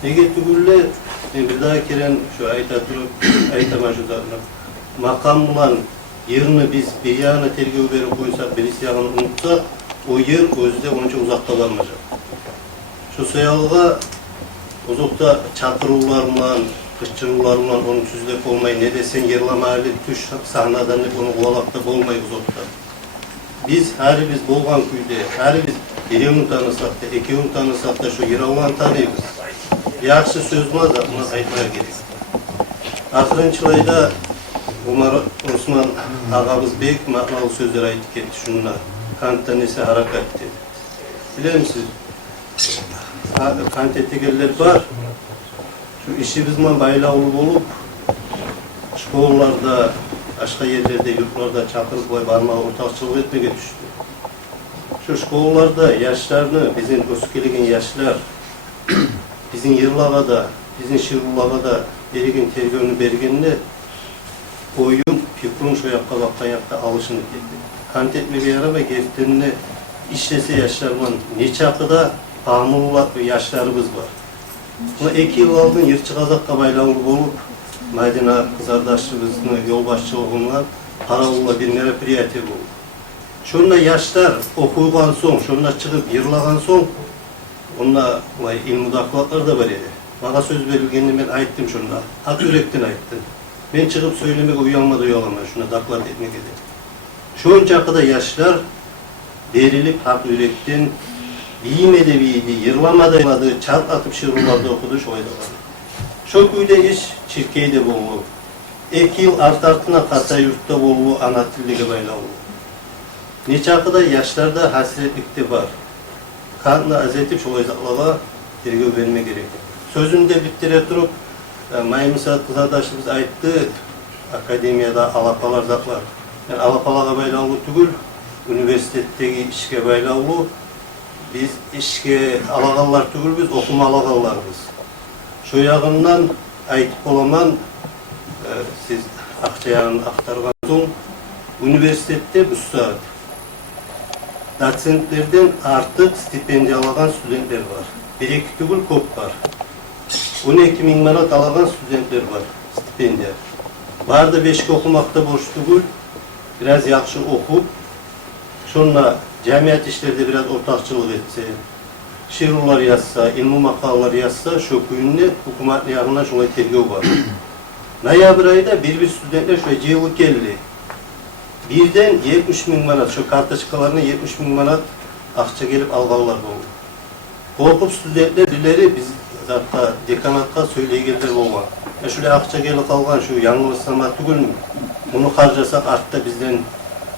Nege tügülle, bir daha keren şu aytama şu zatına, makam bulan yerini biz bir yana tergөө verip koysak, birisi yağını unutsak, o yer özde onca uzakta kalmayacak. Şu soyalığa uzakta çakırılarla, kışçırılarla onun süzlep olmayı, ne desen yerlama hali tuş sahnadan onu kovalakta olmayı uzakta. Biz her biz bolgan köyde, her biz birini tanısak da, ekini tanısak da şu yiravlan tanıyız. Yaxşı söz var da ona aytmaya gerek. Akırınçılayda Umar Osman ağabız bek maknalı sözler aytıp ketdi şunlar. Kant'ta nesi harakat dedi. Bilir misiniz? Kant ettigeller var. Şu işimizden bayla olup şkollarda, başka yerlerde, yurtlarda çakırıp koy barmağı ortakçılık etmeye düştü. Şu şkollarda yaşlarını, bizim öskeligen yaşlar, bizim yırlağa da, bizim şirulağa da bergen tergöөнü bergenine oyun, fikrin şu yakka bakkan yakta alışını gitti. Kant etmeye yaramay, gefterine işlese yaşlarman ne çakıda pamurlar yaşlarımız var. Buna 2 yıl aldın yırtçı kazakka baylanıp olup Madina kızardaşlığımızın yol başçılığından paravulla bir merapiriyeti oldu. Şunla yaşlar okuygan son, şunla çıkıp yırlagan son, onunla ilmi daklatlar da var idi. Bana söz verilgenini ben ayttım şunla, hak yürekten ayttım. Ben çıkıp söylemek uyanmadı yolama, şuna daklat etmek idi. Şunca kadar yaşlar verilip hak yürekten biyim edebiydi, yırlamadı, çarp atıp şırılarda okudu, şoyda var. Şu köyde iş çirkeyde bolu. 2 yıl artına kasa yurtta bolu, ana tillige bayla oldu. Neçe akıda yaşlarda hasretlikte var. Kanla azetip şoydaklağa tergөө verme gerek. Sözünde bittire durup, Mayımsat kızardaşımız ayttı, akademiyada alapalar zat var. Yani alapalağa bayla oldu tügül, üniversitetteki işke bayla oldu. Biz işke alağallar tügül, biz okuma alağallarımız. Şu yağından aytıp olaman, siz akçayağını aktargan son, üniversitette bu saat doçentlerden artık stipendiya alagan studentler var. 1-2 tügül köp var. 12.000 manat alagan studentler var stipendiya. Barda 5 okumakta boş tügül, biraz yaxşı okup, şunla cemiyet işlerde biraz ortakçılık etse, şiirler yazsa, ilmi makalalar yazsa, şu köyünde hukumat yağından şuna tergөө var. Noyabr ayında bir studentler şöyle cıvık geldi. Birden 70.000 manat, şu kartaçkalarına 70.000 manat akça gelip alganlar oldu. korkup studentler biz hatta dekanatqa söyleygelder olma. Şöyle akça gelip kalgan şu yanılsama tügül mü? Bunu harcasak artta bizden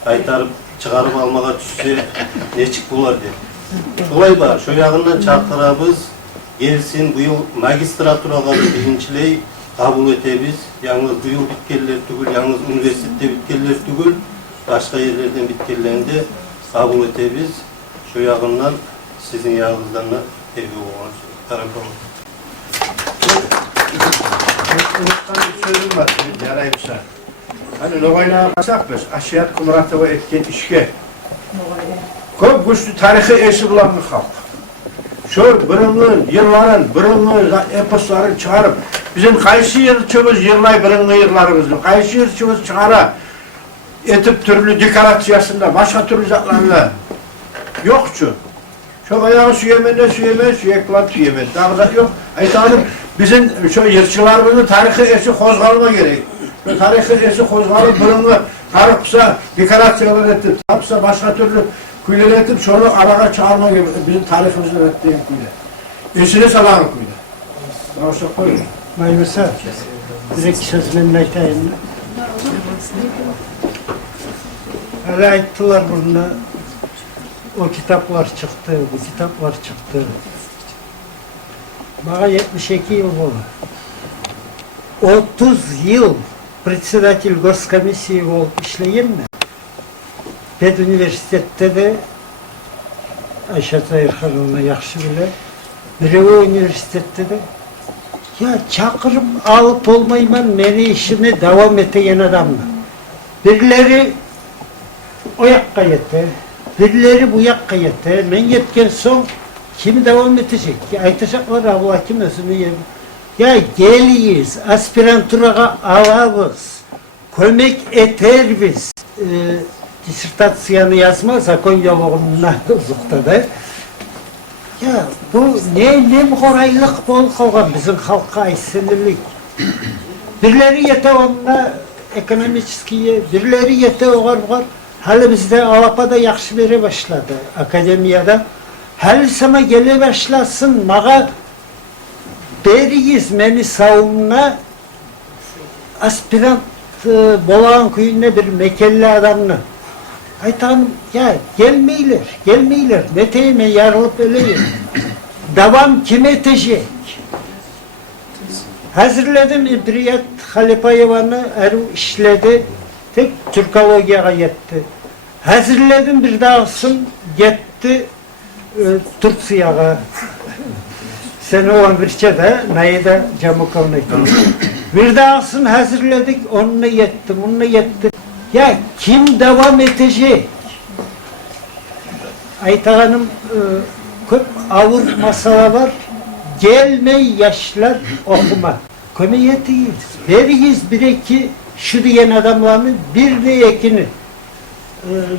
kaytarıp çıkarıp almağa düşse neçik bular diye. Şolay bar, şu yağından çarptırabız, gelsin bu yıl magistraturaga birinçiley kabul etebіз. Yalnız bu yıl bitkenler tügül, yalnız üniversitede bitkenler tügül, başka yerlerden bitkenlerini de kabul etebіз. Şu yağından sizin yağınızdan da terbiye olan tarafı. Unutkan bir sözüm var, yarayıpsa. Hani Nogoyna'a basak biz, Aşiyat Kumratova etken işke. Köp güçlü tarihi esi bulan bir halk. Şu bırınlı yılların, bırınlı eposların çıkarıp, bizim kaysi yılçımız yırlay bırınlı yıllarımızı, kaysi yılçımız çıkara etip türlü dekorasyasında, başka türlü zatlarla yokçu. Şu ayağı süyemende süyekler süyemez. Daha da yok. Aytanım bizim şu yırtçılarımızın tarihi esi kozgalma gerek. Şu tarihi esi kozgalıp bırınlı tarıksa dekorasyalar etip, tarıksa başka türlü kuyular etip, şunu arağa çağırma gibi bizim tarihimizin ürettiği kuyular. Esine salan kuyular. Daha çok koyun. Maymusa, direkt sözlerini aytayım. Öyle ayttılar bunu. O kitaplar çıktı, bu kitaplar çıktı. Bana 72 yıl oldu. 30 yıl председатель госкомиссии olup işleyeyim mi? Ped-Üniversitette de Ayşe Zahirxan'la yaxşı bile. Birevi üniversitette de ya çakırıp alıp olmayman meni işimi devam eteyen adamla. Birileri o yakka yeter. Birileri bu yakka yeter. Men yetken son kim devam edecek? Ya aytacaklar abla kim özünü yer. Ya geliyiz, aspiranturaga alabız, kömek eter biz. Disertasyonu yazma, zakon yoluna uzakta da. Ya bu ne koraylık bol kalgan bizim halka aysinirlik. Birileri yete onunla ekonomiskiye, birileri yete oğar. Hali bizde Avrupa'da yaxşı beri başladı akademiyada. Hali sana gele başlasın, mağa beriyiz meni savunma aspirant bolan köyüne bir mekelli adamla. Aytanım ya gelmeyler. Meteyime yarılıp öleyim. Devam kim edecek? Hazırladım İbriyat Halipayevan'ı Eru işledi. Tek Türkologiyaya yetti. Hazırladım bir dağılsın gitti Türkiye'ye. Sene 11'de Nayda Camukov'una gittim. Bir dağılsın hazırladık, onunla yetti. Ya kim devam edecek? Ayta Hanım çok ağır masala var. Gelmey yaşlar okuma. Komiyetiyiz. Veriyiz bir iki şu diyen adamların bir de ekini.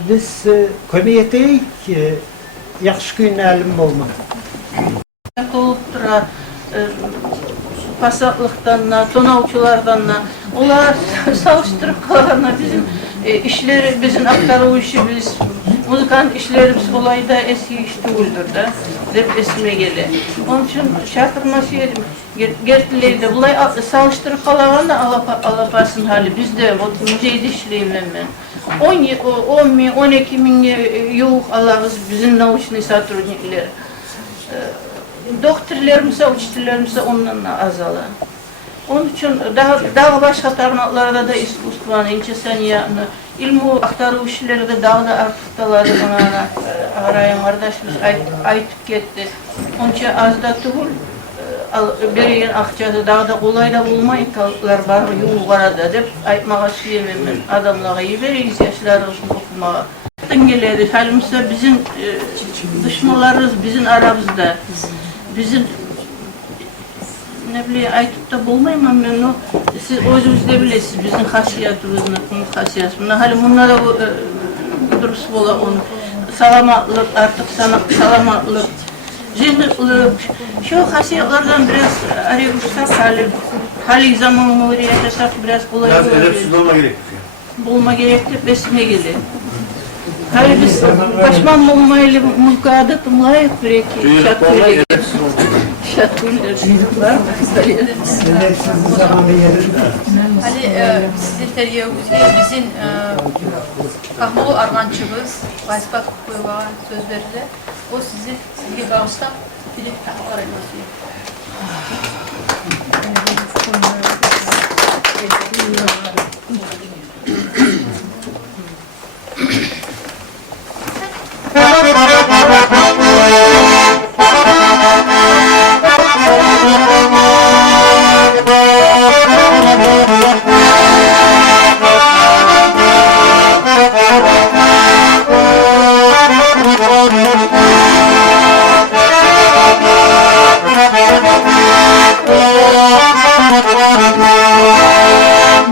Biz komiyeteyiz ki yaxşı gün elim olma. Olup dura pasaklıktan, tonavçılardan, onlar savuşturup kalanlar bizim işleri, bizim aktarı işimiz, muzikan işlerimiz olayda eski iş değildir de, hep esime gelir. Onun için şartırması yedim, gerçekten bulay savuşturup kalanlar alapasın hali, biz de müzeyde işleyeyim ben. 10 bin yok alağız bizim nauşni satrudnikler. Doktorlarımıza, uçtilerimize ondan azalı. Onun için daha başka tarnaklarda da iskustvanı, inçeseniyanı, ilmu aktarı işleri de daha da artıqtaları ona arayan kardeşimiz aytıp gitti. Onun için az da tuğul, beriyen akçası daha da kolay da bulmayınlar var yolu varada deyip aytmağa suyemem adamlara veriyiz yaşlarımızın okumağa. Geledi, halimizde bizim düşmanlarımız bizim aramızda. Bizim ne bileyim aytıp da bulmayayım ben o siz özünüzde bilesiniz bizim hasiyatımızın hasiyatımızın hali bunlara dürüst ola onu salamatlık artık salamatlık cennet şu hasiyatlardan biraz arayışsak hali zamanı yaşasak biraz kolay olur. Bulma gerekli besme gelir. Hayır biz başman olmayla mülkada tımlayıp bir iki şat böyle şat böyle var mı? Sizin zamanı yerinde. Hani sizi teriyevizge bizim kahmalı arğançımız Vaysbak koyulan sözleriyle o sizge bağışlap dilek takılar etmesi.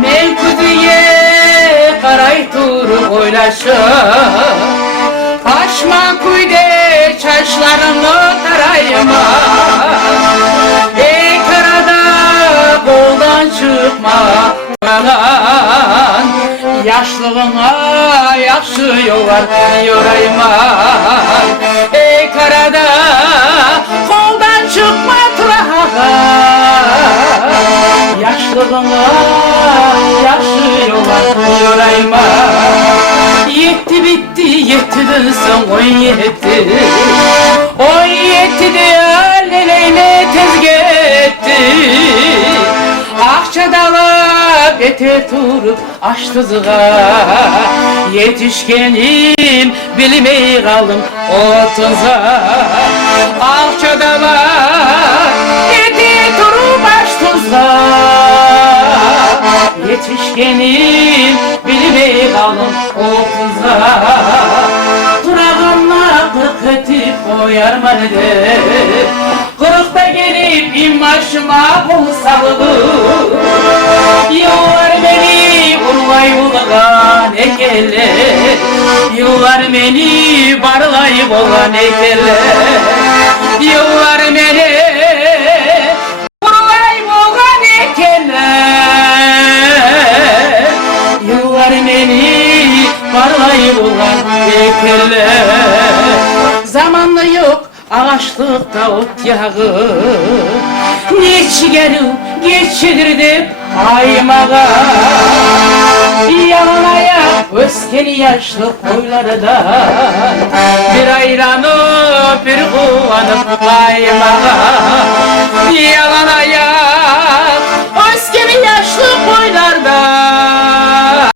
Melkudiye karay turu oylaşa Paşma kuyde çaşlarını tarayma Ey karada koldan çıkma Aman yaşlılığına yaxşı yollar yorayma Ey karada koldan çıkma turağa Yaşlılığına yaxşı yollar yorayma Yetti bitti yettidin sen 17 17'de leleyle tezgetti Akçadala beter turup açtızığa Yetişkenim bilmey kaldım 30'a Akçadala beter turup açtızığa Yetişkenim bilmey kaldım 30'a Turağımla kırk etip koyarma dedi Kırıkta gelip immaşıma kol salınır Yıllar beni urlay bulgan ekeller Yıllar beni barlay bulgan ekeller Yıllar beni urlay bulgan ekeller Yıllar beni barlay bulgan ekeller Zamanla yok ağaçlıkta ot yağı Neçi gelip geçirdim aymağa Yalan ayak öskeli yaşlı koylardan Bir ayranıp bir kuvanıp kaymağa Yalan ayak öskeli yaşlı koylardan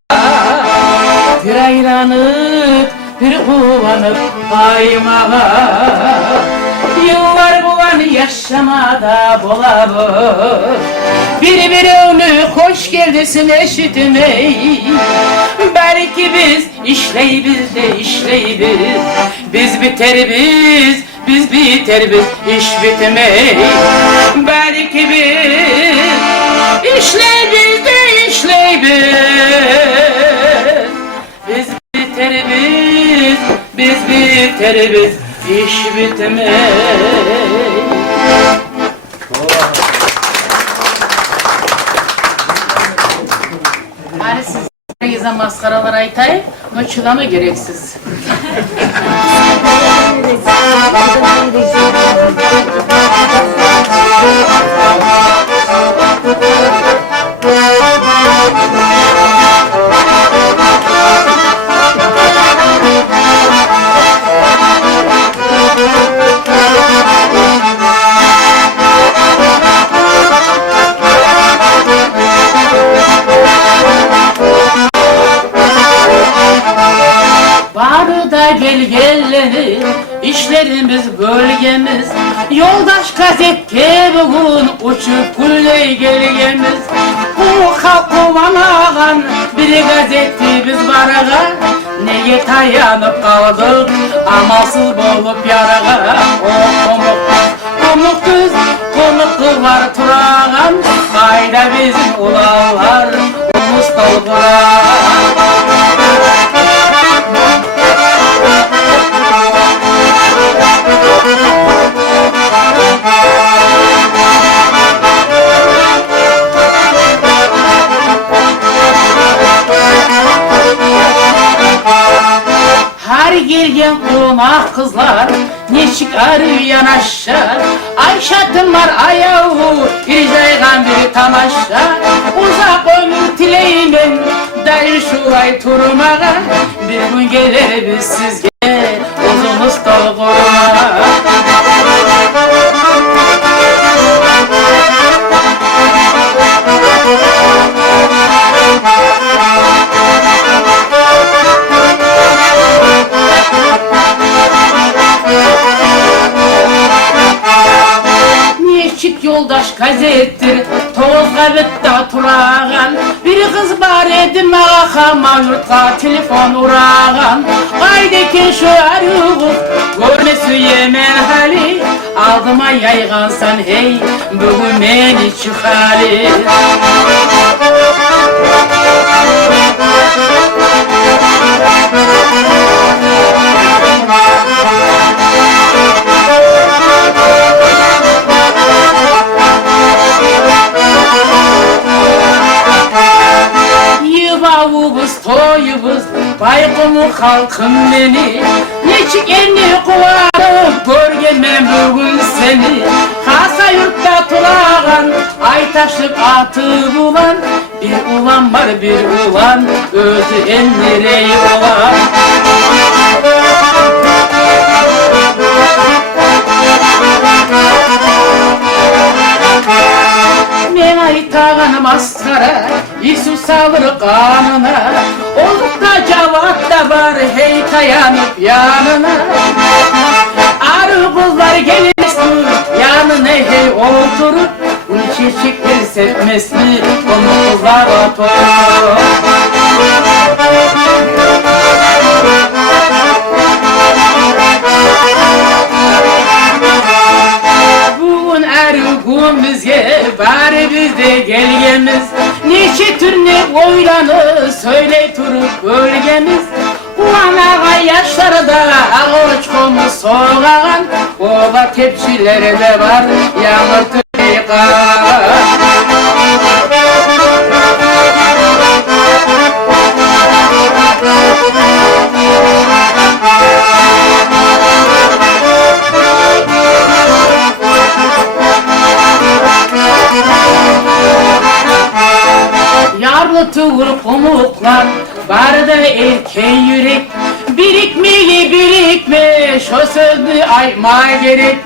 Bir ayranıp bir kuvanıp kaymağa Yıllar bulan yaşamada bulamır Birbirine hoş geldesin eşitmey Belki biz işleybiz de işleybiz Biz biter biz biter iş bitmey Belki biz işleybiz de işleybiz Biz biter biz biter iş bitmez. Hani siz herkese maskaralar aytayıp, ama çılama gereksiz. Gelgelenir işlerimiz bölgemiz Yoldaş gazette bugün uçup gülley gelgemiz Bu halkı vanağan bir gazetti biz barağa Neye tayanıp kaldık amalsız bolup yarağa Komuk düz komuk kızlar turağan Hayda bizim ulanlar umuz dolduran ah kızlar, ne çıkar yanaşa. Ayşatım var ayağı, ircaygan bir tamaşa. Uzak ömür tileyim dair şu ay turmağa. Bir gün gelir biz sizge, uzun usta koruma. Neçik yoldaş gazettir, Toğuzga bitta turağan. Bir kız bar edim ağama, yurtga telefon urağan. Qaydekin şu arıgız, görmesi yemen hali. Aldıma yaygansan hey, bugün meni çıkali. Yıvavubuz, toyubuz, baykumu halkım beni. Neçik elini kuvarıp, görgemem bugün seni. Kasa yurtta tulağan, ay taşlık atı bulan. Bir ulan var bir ulan, özü en nereyi olan. Men aytağın maskara, İsu salır kanına. Oldukta cevap da var, hey tayanıp yanına. Arı kızlar gelmez mi, yanına hey oturup. Bu çiçekleri sevmez mi, onu kızlar oturup. Bugün ergun bizge, bari bizde gelgemiz. Neçe türne oylanı, söyle turup bölgemiz. Bu anağa yaşlarda ağır çoğumu soğağın. Ola tepçilere de var, yağmur tüyğan. Yarlı tuğur pamuklar, barda erken yürek. Birikmeli birikme, şu sözlü ayma gerek.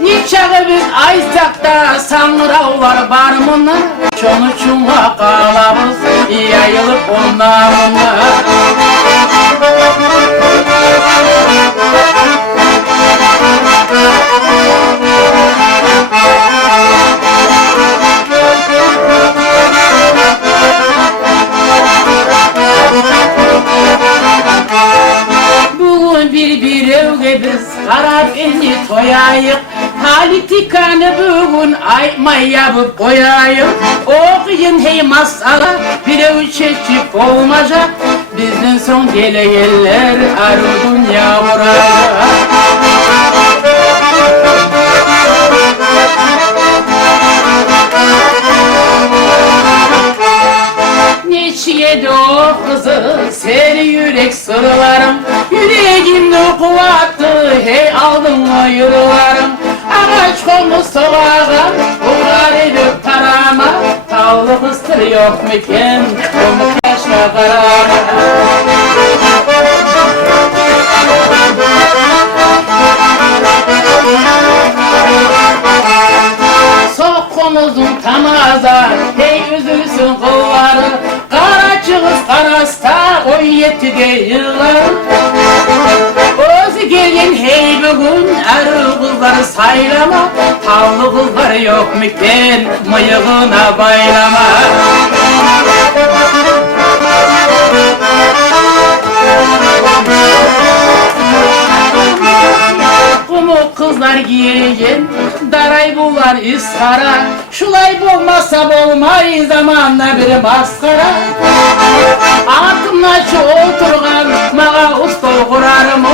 Niçağı biz aysak da sanıravlar var mı? Şunu çunga kalamız, yayılıp onlarına. Bugün bir evge biz karab elini toyayık. Politikanı bugün aymay yapıp koyayık. Okuyun hey masala, bir ev çekip olmayacak. Bizden son geleyenler arı dünya vuracak. Neçiyedi o kızı, seni yürek sırlarım. Yüreğimde kuvvetli, hey aldın mı yıllarım. Ağaç komuş soğağa, bu garip tarama. Tavlı kıstır yok miken, komuk yaşla karama. Sokumuzun tamaza, hey üzülsün kolları. Karacığız karasta, 17'de yıllar. Özü gelin hey bugün, arı kızları saylama. Tavlı kızlar yok miken, mıyığına baylama. Kumuk kızlar giyin, daray bular iskara. Şulay bulmasa bolmay, zamanla bir maskara. Aklımdaşı oturgan, mağa usta kurar mı?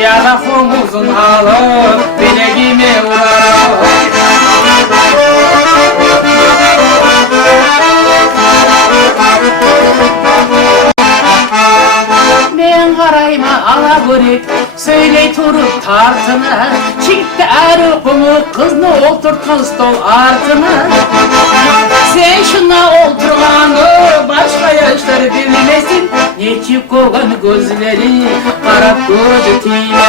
Ya da kumuzun alıp, bileğime vurar mı? Ben karayma ala börek, söyle turup tartına. Çıktı arı kumu kızını oturtkan stol artına. Sen şuna oturganı başka yaşları bilmesin. Neçi kogan gözleri karap gözü tiymesin.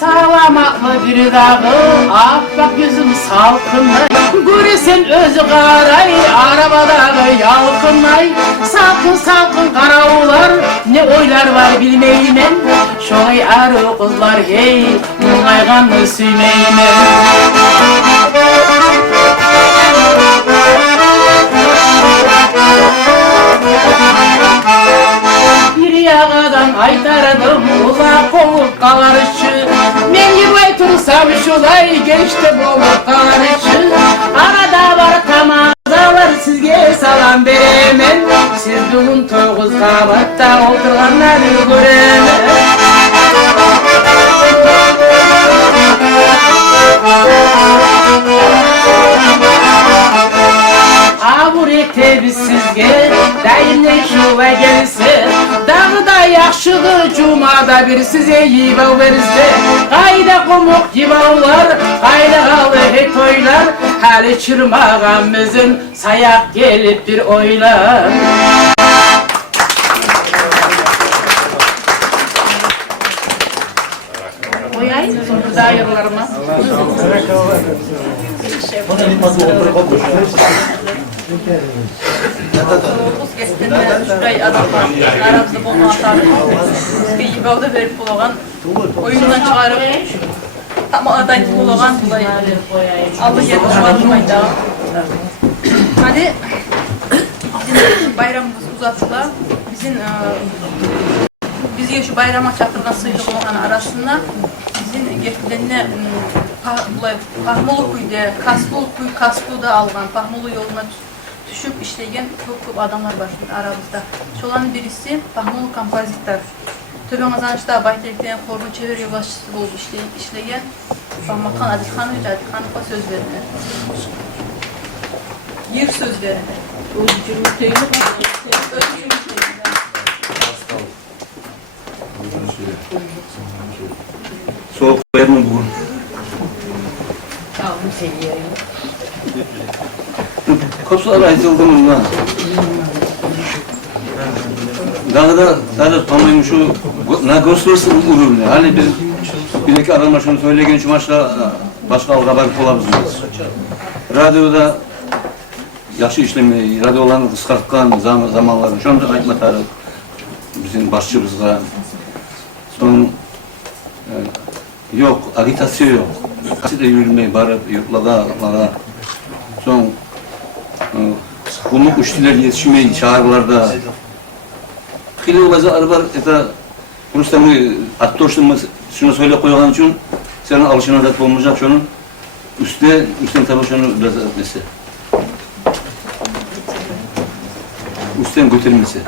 Sağlamaklı bir dağı, ahbap yüzüm salkınlay. Göresen özü karay, arabadağı yalkınlay. Salkın salkın karavullar, ne oylar var bilmeymen. Şoy arı kızlar hey, muğayganı süymeymen. Bir yağadan aytardım uzak olup kalarışı. Men yırbay tursam şulay gençte bolup kalarışı. Arada var tamazalar sizge salam veremem. Siz bugün 9 kabatta oturganları göremem. Abur etebіз sizge, dayımnen şuva gelse. Dağda yakşıdı, cumada bir size yibav verirse. Kayda komuk yibavlar, kayda kalı he toylar. Hali çırmağımızın sayak gelip bir oylar. Koyayım sonra dayılarıma. Biz geçtiğinde şurayı adamlar aramızda bulma atardık. Bizge yibavda verip bulagan, oyundan çıkarıp tam adaydı bulagan bulay. Allah yedi çıkarmaydı. Hadi bizim bayramımız uzatıla, bizge şu bayrama çakırgan sıylık olan arasında bizim geçtiğinde Pahmolu kuyda, Kaslu'da algan, Pahmolu yoluna düşüp işleyen çok adamlar var şimdi aramızda. Şolanın birisi Pahmolu kompozitör. Töben kazanışta Baytelik'ten Korkun Çevir Yolbaşçısı oldu işleyen Bahmakan Adilhan'ı söz verirler. Yer söz verirler. Soğuk koyarım bugün. Kopsular ayzıldım lan. Dağda pamayım şu ne göstersin ürünü. Hani biz bir iki adamlar şunu söyleyen şu maçla başka algabarık olabiliriz. Radyoda yaxşı işlemeyi, radyolarını kıskartkan zamanları şu anda aytmatarız bizim başçımızga. Son yok, agitasyon yok. Kaçı da yürümeye barıp yurtlaga. Son kumluk uçtiler yetişmeyi çağrılarda. Hili olacak arabar eta Rustam'ı attoşluğumu şunu söyle koyulan için senin alışına da olmayacak şunun üstten tabi şunu biraz etmesi. Üstten götürmesi.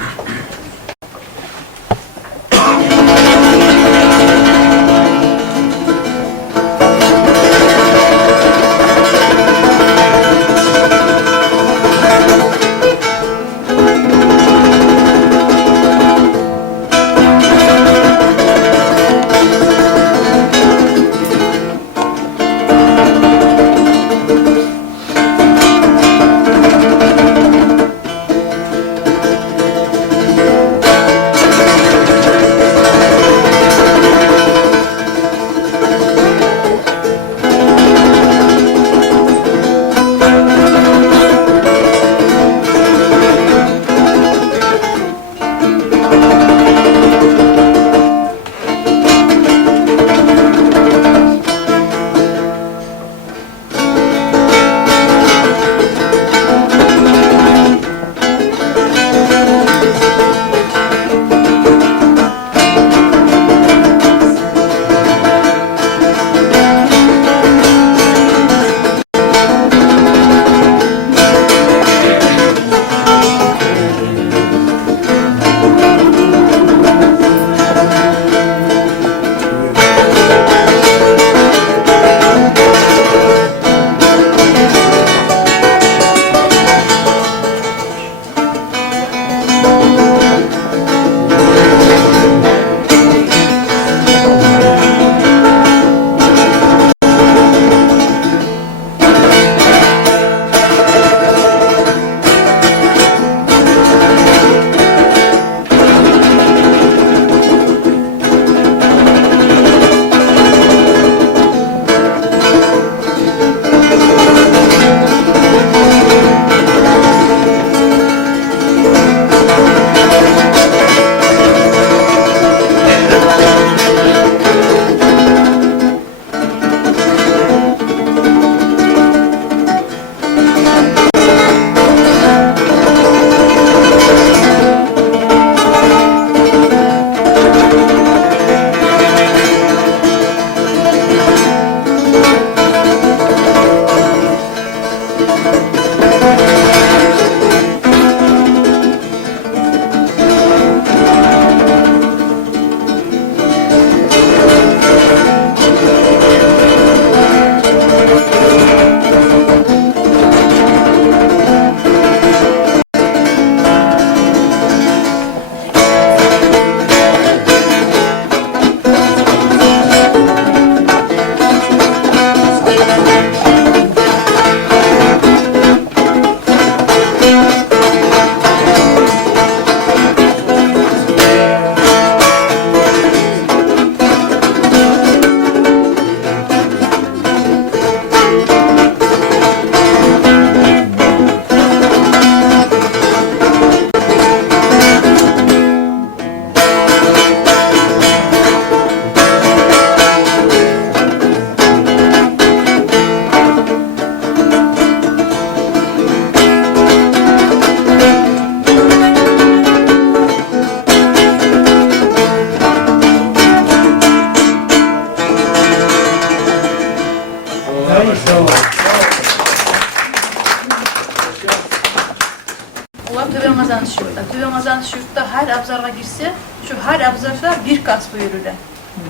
kazanç yurtta her abzarga girse, şu her abzarda bir kasbı yürürler.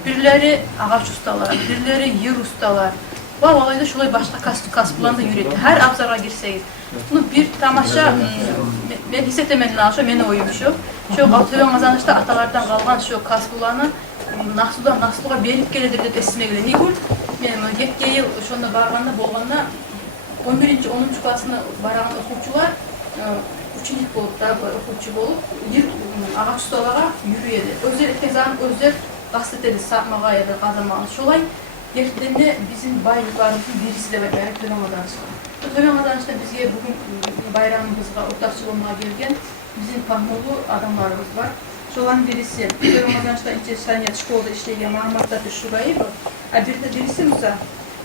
Birileri ağaç ustalar, birileri yer ustalar. Vallahi da şolay başka kasbılan da yürüdü. Her abzara girseyiz. Bunu bir tamaşa, ben hissetmedim lazım, meni oyum şu. Şu Altıven kazanışta atalardan kalgan şu kasbılanı nasılga berip geledir de esime göre. Nigul, ben geçen yıl şonda barganda bolganda 11-10. klasına baran okuvchilar uchilik bolup, okuvchi bolup, ağaç ustalara yürüyedi. Özler tezan, özler gazeteli satmağa ya da kazanmağa. Şolay gerçekten bizim baylıklarımızın birisi de var, Töven kazanışı. Töven kazanışta bizge bugün bayramımızga ortakçı olmaya gelgen bizim Pahmolu adamlarımız var. Şolan birisi, Töven kazanışta ince saniye şkolda işleygen Mahmut Tafi Şurayı var. Bir de birisi Musa.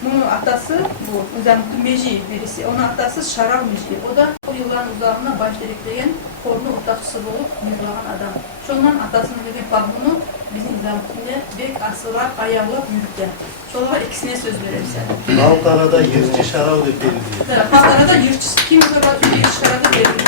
Bunun atası bu, Uzamutlu Meji birisi. Onun atası Şarav Meji. O da o yılların uzağına başlayıklayan kornu ortakçısı olup yürüyen adam. Şondan atasının dediği Pahmolu bizim Uzamutlu'nda bek asılar ayağılap yürükken. Şolar ikisine söz verirsen. Ankara'da yırtçı Şarav dedi. Ankara'da yırtçı, kim kadar yırtçı Şarav'da verir.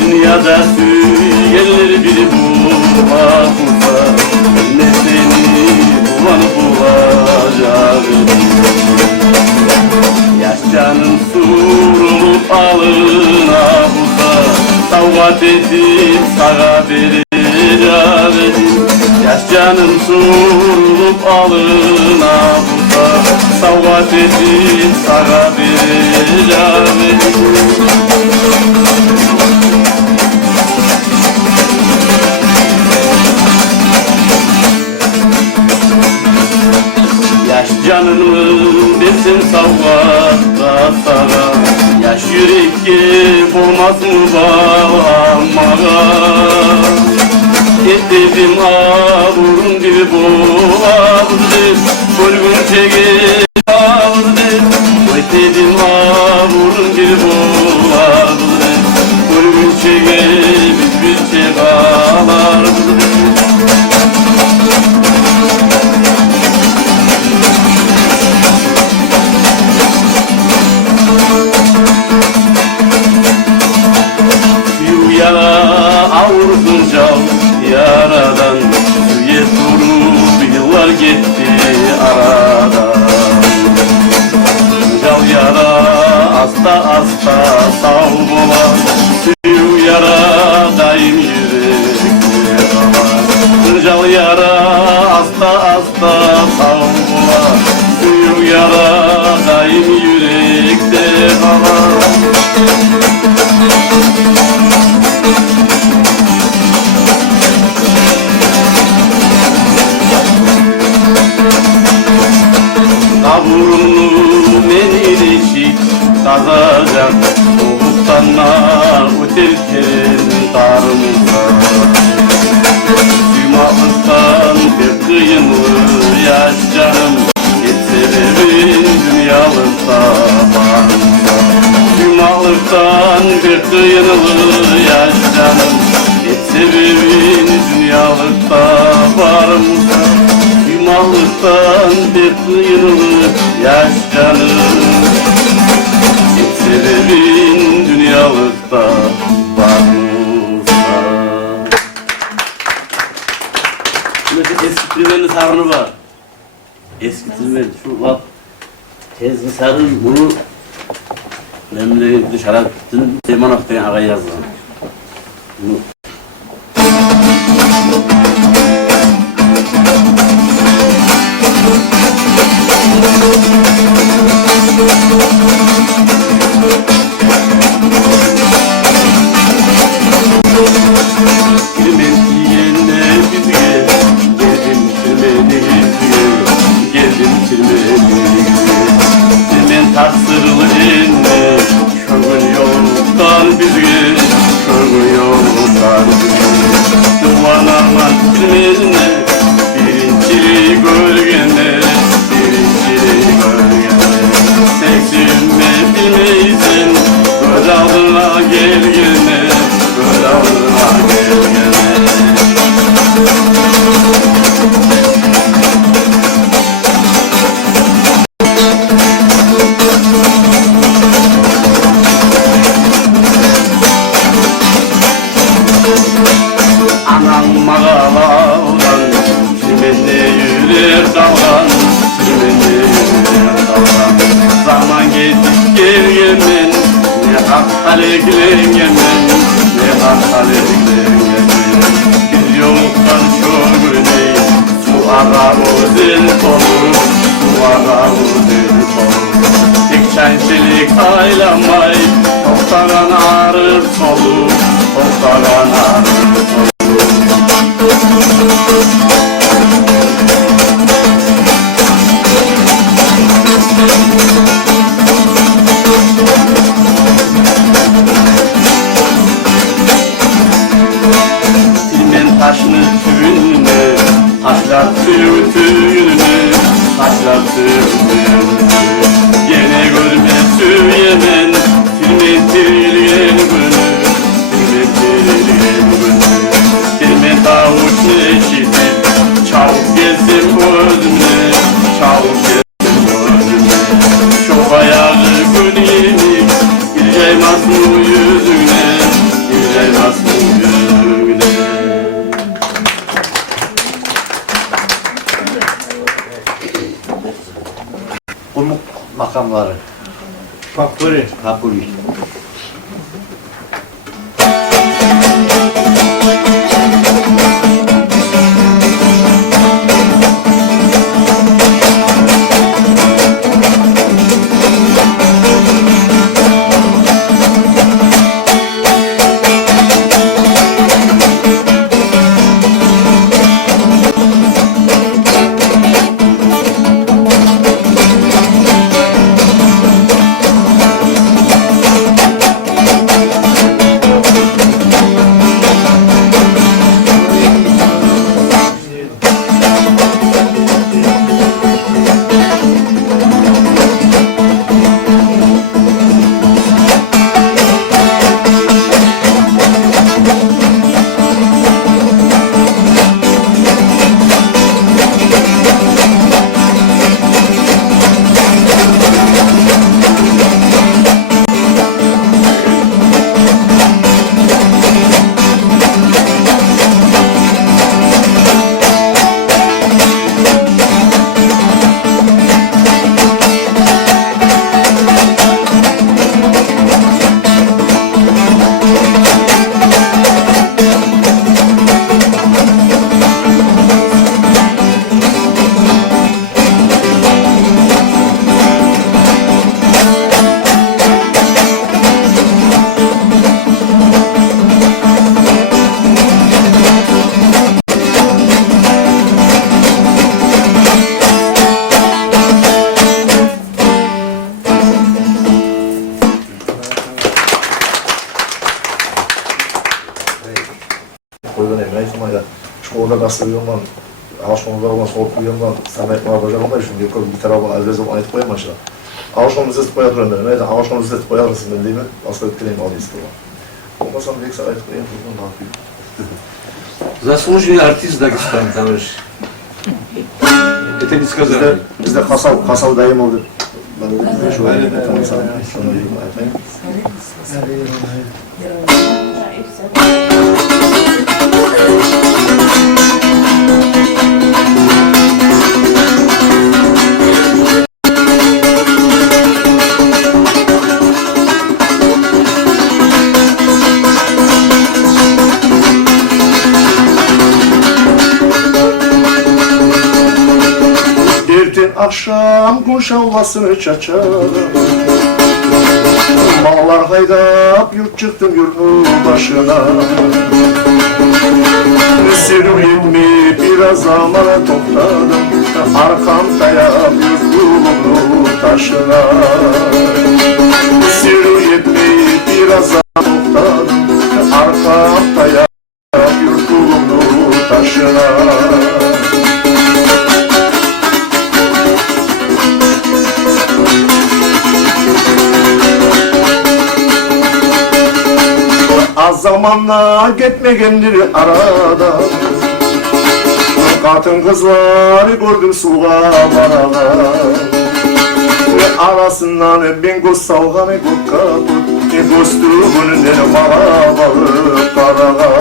Dünyada sürüyenler biri bulma bulsa ne seni bulacak. Yaş canın surulup alına bulsa savvat edip sağa verir. Yaş canın surulup alına bulsa savvat edip sağa verir. Yaş canını versin savvatta sağa, yaş yürekке olmaz mı bağlanmağa? Etledim ağurun bir boğazdır, bölgün çekip ağırdır. Etledim ağurun bir boğazdır, bölgün çekip bir çek ağlardır. Avrusuncal yaradan suya durup yıllar gitti aradan. Cal yara asta asta sağ bola, suyu yara daim yürekte kalan. Cal yara asta asta sağ bola, suyu yara daim yürekte kalan. Kaburunu menilişik kazacak, Oğuztanlar öterken tarımda. Sümaklıktan pek kıyımlı yaş canım, et sebebin dünyalıkta varımda. Sümaklıktan pek kıyımlı yaş canım, et sebebin dünyalıkta varımda. Mallıktan bir kıyınlı yaş canım, sebebin dünyalıkta varmışsa. Mesela eski Tilmen'in sarını var. Eski Tilmen, şu bak tezgi sarın bunu memleketi Şarap'tın Seymanov'tan ağa yazdı. Bunu taksırlı inne, şögün yoldan bizge, şögün yoldan eklengemen, ne haklar eklengemen. Biz yoluktan çok ödey, su arar o dil dolu, su arar o dil dolu. Tek çençelik aylamay, toktaran ağrır solu, toktaran ağrır solu. Silmen taşını tüyününe, taşlar tüyününe, taşlar tüyününe. Gene görme tüyemen, silmen tüyüyen günü, silmen tüyüyen günü. Silmen tavuş neşitip, çabuk gezdim gözüme, çabuk gezdim gözüme. Çok ayağı gün yenik, gireceğimaz mı yüzüne, gireceğimaz mı yüzüne. Kumuk makamları. Fakuri. Kapuri. Koydan emreyi sunmayla şkolda gazete uyuyorman, ağaçmanızlar olan soğuk uyuyorman, Samet Mağabacar olmayı şimdi yok bir tarafı Alvez'e ayet koyamışlar. Ağaçmanızı zet koyatırım ben, neyden ağaçmanızı zet koyarsın ben değil mi? Asla etkileyin bağlı istiyorlar. Olmasam bir eksa ayet koyayım, bunu ne yapayım? Заслуженный артист Дагестана, товарищ. Это не сказали. Bizde kasav dayım oldu. Ben de şu aile de tanısam, sana diyeyim ayetayım. Akşam kuş avlasını çaçar, mallar haydap yurt çıktım yurdun başına. Sirvimi biraz zamana topladım, arkam dayap yurdulumu taşına. Sirvimi biraz zamana topladım, arkam dayap yurdulumu taşına. Az zamanla gitmegendir arada, katın kızları gördüm suğa varala. Arasından ben göz salganı kutkat, göstüğünün bana balık karağa.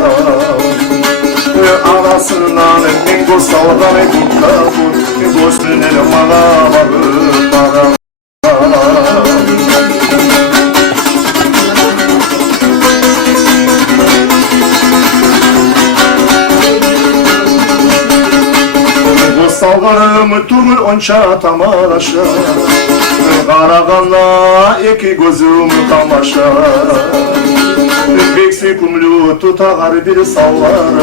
Arasından ben göz salganı kutkat, göstüğünün bana balık karağa. salganım turgul onça tamaşa Karaganda iki gözüm tamaşa Beksi kumlu tutar bir sallar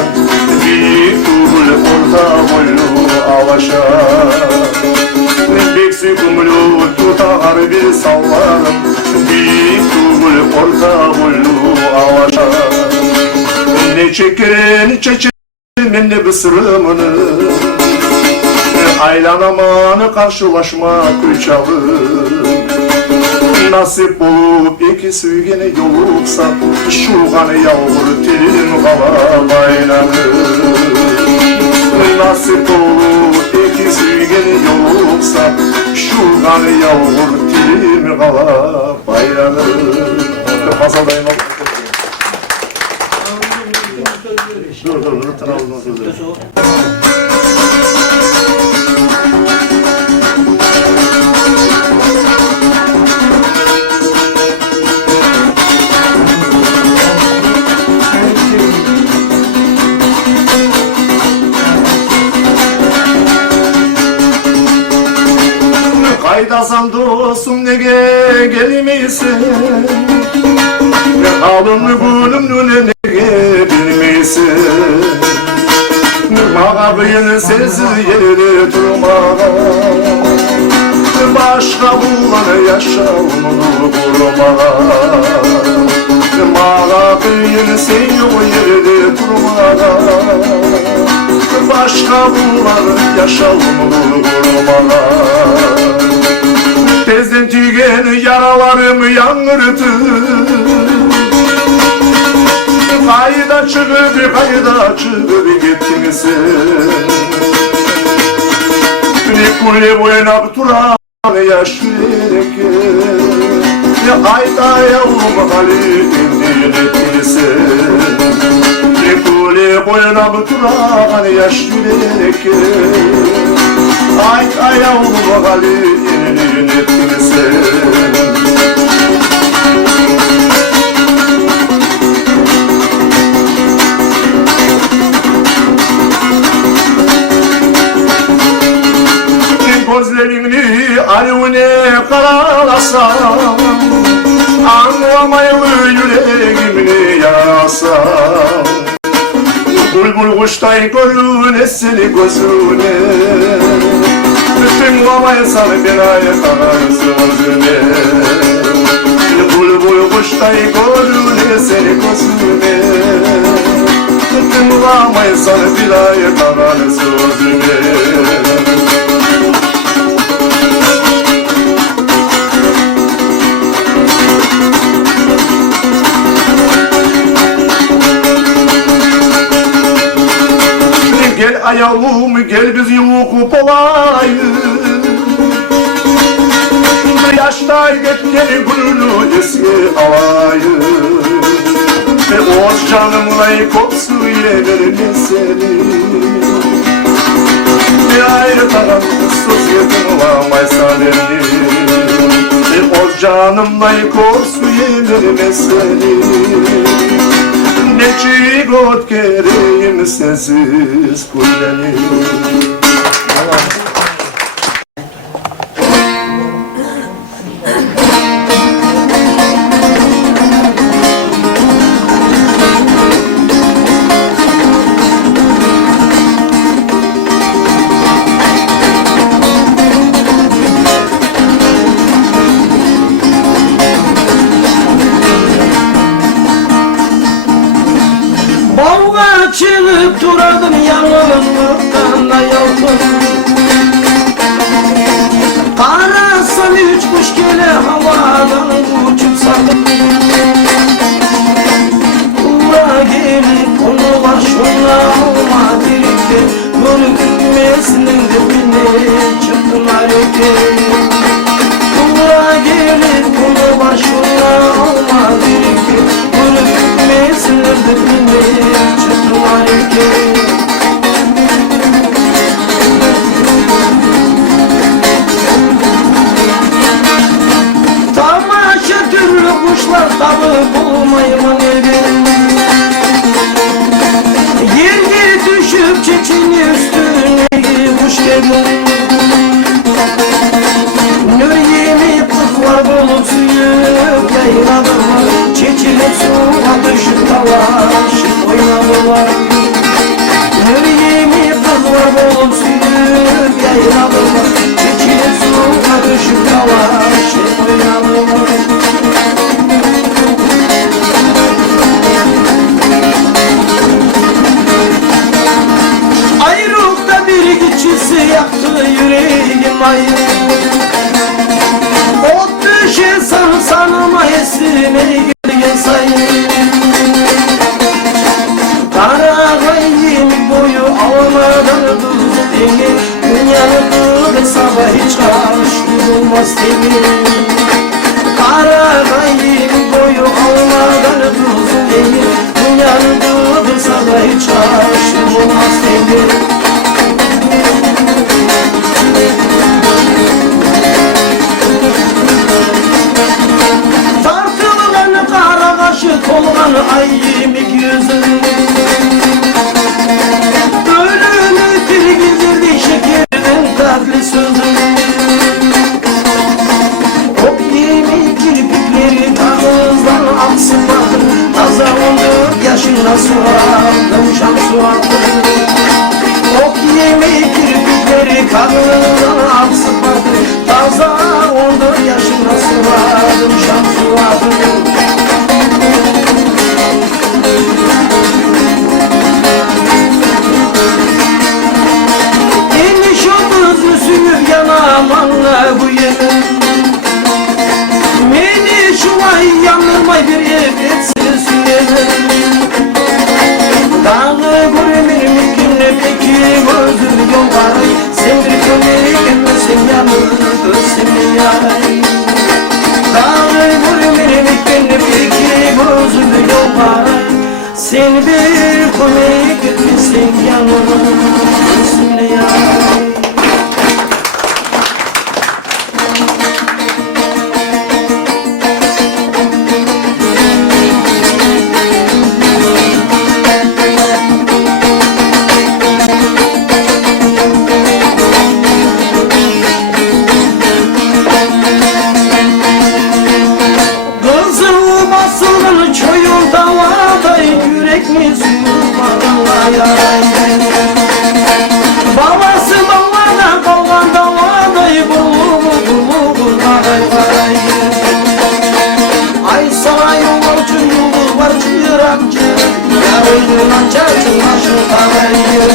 Bir turgul orta boylu avaşa Beksi kumlu tutar bir sallar Bir turgul orta boylu avaşa Ne çeker ne çeker men de bısırımını Aylanamanı karşılaşma kuyçalı Nasip olup iki süygene yoluksa Şurganı yavru telin kala baylanı Nasip olup iki süygene yoluksa Şurganı yavru telin kala baylanı Masaldayım abi. Dur, Trabzon sözleri. Kaydasan dostum nege gelmeysin Alımlı gülümlü nege bilmeysin Mağa kıyın sensiz yeri durmağa Başka bulanı yaşamını kurmağa Mağa kıyın sen yok yeri durmağa Başka bulanı yaşamını kurmağa Tezden tügen yaralarım yangırdı Kayda çıkıp gittin sen Kule boyuna turan yaş yürek Ayda yavrum halindin ettin sen Kule boyuna turan yaş yürek Ayda yavrum halindin ettin sen Gözlerimni alevine karalasam Anlamaylı yüreğimni yarasam Bulbul kuştay görünesin gözüne Bütün kamaysan bir ay kanar sözüne Bulbul kuştay görünesin gözüne Bütün kamaysan bir ay kanar sözüne Gel ayağım gel biz yuvup olayım Yaşta gel gülünü eski alayım Oğuz canımla kopsu yemerini seni Bir ayrı taraf söz yedim olamaysa beni Oğuz canımla kopsu yemerini seni Ne çiğgot gereyim sensiz kullanayım Çıkıp duradım yalnızlıktan ayıldım Karasam üç kuş gele havadan uçup sardım Uğra gelip onu başına alma dirikte Görünmesinin dibine çıktılar ülke Uğra gelip onu başına alma dirikte Görünmesinin dibine çıktılar ülke Tamaşa türlü kuşlar tabi bulmayımın evin Yerge düşüp çeçini üstüne kuş gel Nüriyemi kızlar bulup suyup yayladılar, çekilip suya düşüp dalaşıp oynadılar. Nüriyemi kızlar bulup suyup yayladılar, çekilip suya düşüp dalaşıp oynadılar. Ayrılıkta bir geçisi yaktı yüreğim ayrı. Ot düşe sanma esmeri gölge sayı. Karagayım boyu almadan tuz denge, dünyanın sabah hiç karıştırılmaz denge. Karagayım boyu almadan tuz denge, dünyanın sabah hiç karıştırılmaz denge. Tartılgan kara kaşı tolgan ayyimik yüzüm, ölümü tirgizirdi şekerden tatlı sözüm. Ok yemek kirpikleri ağızdan aksımadı, taza 14 yaşında su aldım, şam su aldım. Ok yemek kirpikleri ağızdan aksımadı, taza 14 yaşında su aldım, şam su aldım. İniş omuz sürüp yanamanla bu yemin, beni şu ay yanılmay bir evetsin süyemin. Dağlı gurmir mümkünle peki gözüm yol var, sen bir kömeğin misin yanıldırsın yay. Dağlı gurmir mümkünle peki gözüm yol var, sen bir kömeğin misin yanıldırsın yay. Kızıl basılın çoyun davada, yürek mi sürmadan yarayın. Babası babana kalgan davada, bulu karayın. Ay sana yolcu yolu var çırakçı, yarayın çarçın başı karayın.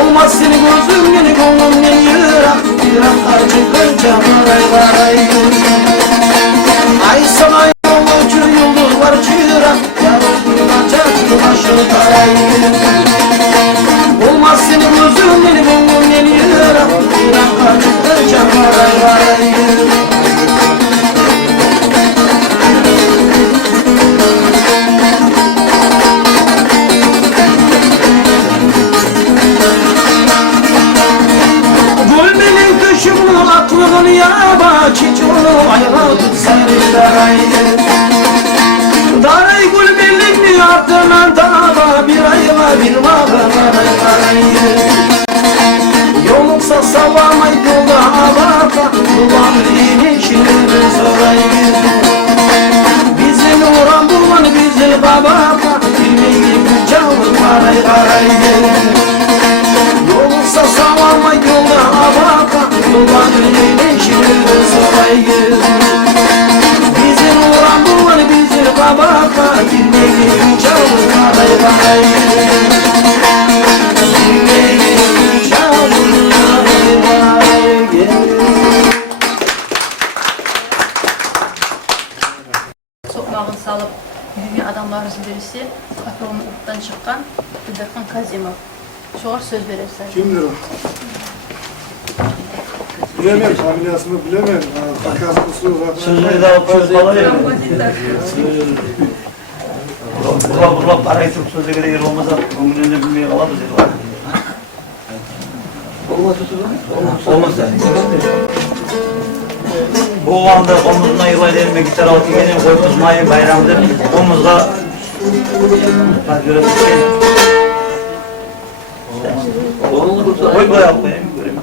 Olmaz seni gözüm beni gönlümden yırak, acı kırca karayın. Ay sana yolcu yolu var çırak, yarayın çarçın başı karayın. Olmaz seni gözüm beni gönlümden yırak, acı kırca karayın. Gülmenin kışımın aklını yaba, çiçeğini ayağa tut sarılarayın. Daray gülmenin ardına dava, bir ayla bir mağarayın. Yoluksa salamay yolda avaka, duvarın işini sorayın. Bizim uğran bulman bizim babaka, bilmeyi canlı karayın. Yoluksa salamay yolda avaka, duvarın işini sorayın. Bizim uğran bulman bizim babaka, bilmeyi canlı karayın. Sokmağını salıp büyüyen adamlarımızın birisi Kapalı'dan çıkan Hüdarkan Kazimov. Çoğur söz verirsen. Kimdir o? Bilemem, familiyasını bilemem. Kakaslısı zaten. Sözünü de alıp söz bana verin. Bula parayı çok sözle göre yer olmazsa onun önünde bilmeye kalamaz dedi. Olmazsa. Bu anda omuzuna yıla denilme gitar altı gelin koymuz mayın bayramıdır. Omuzda Koy bayağı koyayım. Göreyim.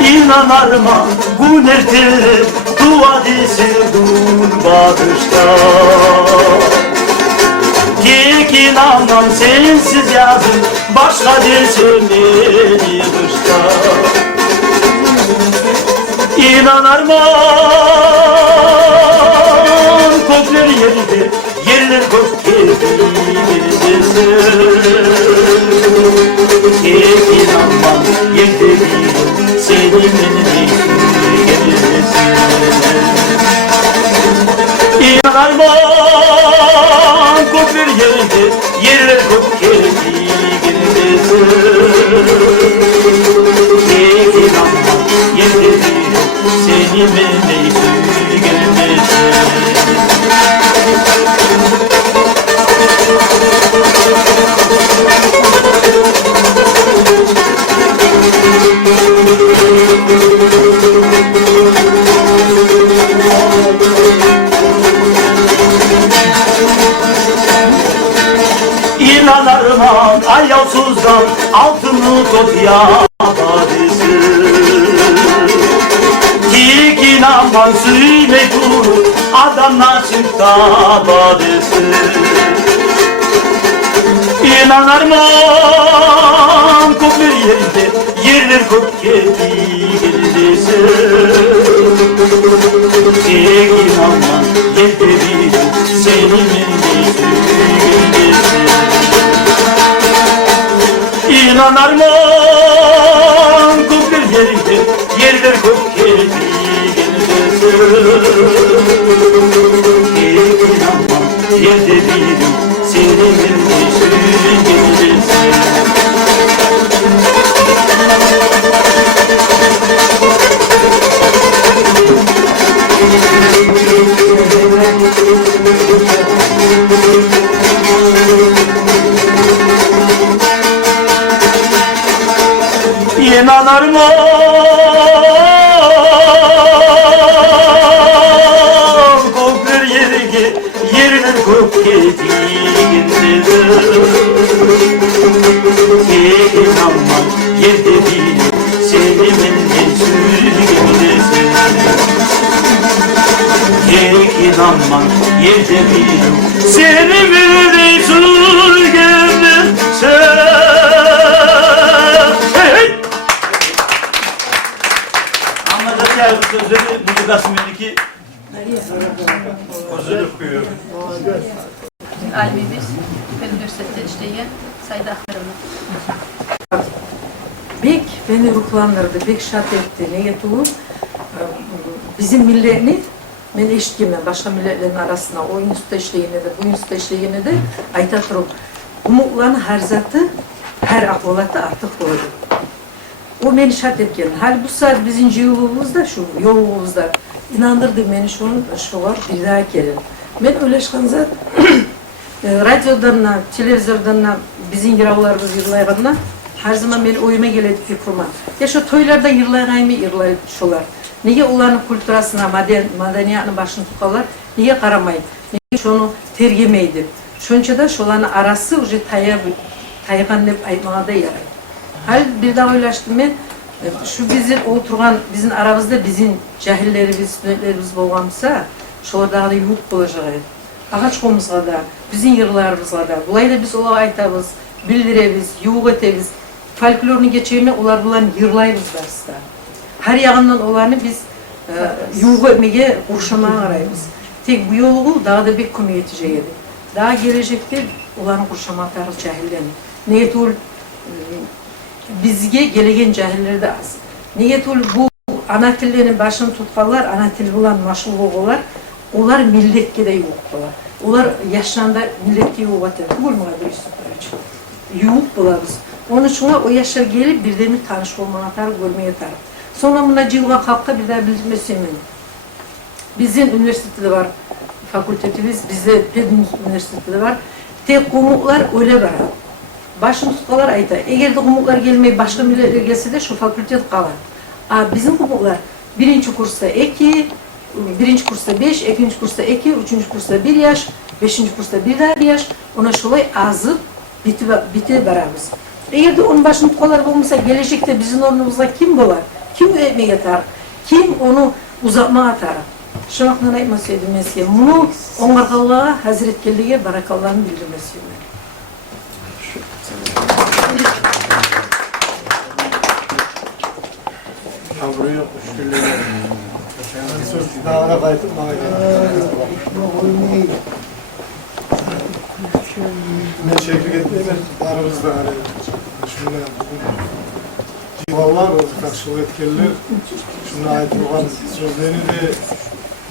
İnanarma günerdir dua desin bağışta. Tek inanmam sensiz yazın başka desin beni kışta. İnanarma koklar yerdir yerler kok tek inanmam yerde bir seni beni gelirsin. İnanarma koklar yerdir yerler kok gelirsin. Tek inanmam yerde bir seni beni gelirsin. İnanarım ayarsızdan altını topya badisi. Tek inanman söyle dur adamla çıkta badisi. İnanarım koklar yerinde yerler kok gelirsin. Tek inanman yerde bir senin gelirsin. İnanarım koklar yerinde yerler kok gelirsin. Tek inanman yerde bir senin gelirsin. İnanarım koklar yerine yerler kok gelirsin. Tek inanmam yerde bir seni benden sürgünlesin. Tek inanmam yerde bir seni benden sürgünlesin. Anlatacağım sözleri bu Kasım'daki özür koyuyor. Alimimiz üniversitede işleyen Said Akbar'ın. Bek beni ruhlandırdı, bek şart etti. Neye tuğum? Bizim milletini ben eşitkemen, başka milletlerin arasında o institutta işleyene de, bu institutta işleyene de ayta turup umutlarını her zatı, her ahvalatı artık koydu. O beni şart etken. Hal bu saat bizim yolumuzda, şu yolumuzda inandırdı beni şu var, bir daha gelin. Ben öyle çıkanca radyodan, televizyondan bizim yıravlarımız yırlayğanlar her zaman beni oyuma geledi fikrime. Ya şu toylarda yırlayğayımı yırlayıp şolar. Niye onların kulturasına, madaniyatının başını tutarlar, niye karamayın, niye şunu tergemeydi. Şunca da şoların arası ucu taygan dep aytmağa da yaray. Hal bir daha oylaştım ben, şu bizim oturgan, bizim aramızda bizim cahillerimiz, sünnetlerimiz bolğansa, şolarda yuhup bolacak. Ağaç komuzga da, bizim yırlarımızga da, bulay da biz ola aytabız, bildiremiz, yuhup etemiz, folklorunu geçeyme olar bulan yırlayımız da. Her yağından olanı biz yuhup etmeye kurşamaya arayımız. Tek bu yolu daha da bir konu yeteceğiydi. Daha gelecekte olanı kurşamaya tarız cahillerini. Niyet ol, bizge gelegen cahilleri de az. Niyet ol bu ana tillerin başını tutkallar, ana til bulan maşul oğular, olar milletke de yuhup. Olar yaşlarında milletke yuhup atır. Bulmağa bir üstükler için. Yuhup bularız. Onun için o yaşlar gelip birden bir tanış olmaya atar, görmeye atar. Sonra buna cılga halkta bir daha bildirmesin beni. Bizim üniversitede var fakültetimiz, bizde Pedin Üniversitede var. tek kumuklar öyle var. Başını tutkalar ayta. Eğer de kumuklar gelmeyi başka milletler gelse de şu fakültet kalar. Bizim kumuklar birinci kursta 2, birinci kursta 5, ikinci kursta 2, üçüncü kursta 1 yaş, beşinci kursta 1 yaş. Ona şolay azıp biti baramiz. Eğer de onun başını tutkalar olmasa gelecekte bizim ornumuzda kim bolar? Kim öğretmeye atar? Kim onu uzatma atar? Şu an aytması edim mesele. Bunu onlarga Hazretkelliğe barakallahını bildirmesi. Buraya söz dağına kaytıp bana ne şekil etmeyelim aramızda şunla divanlar karşılık etkiler şuna ait olan sözlerini de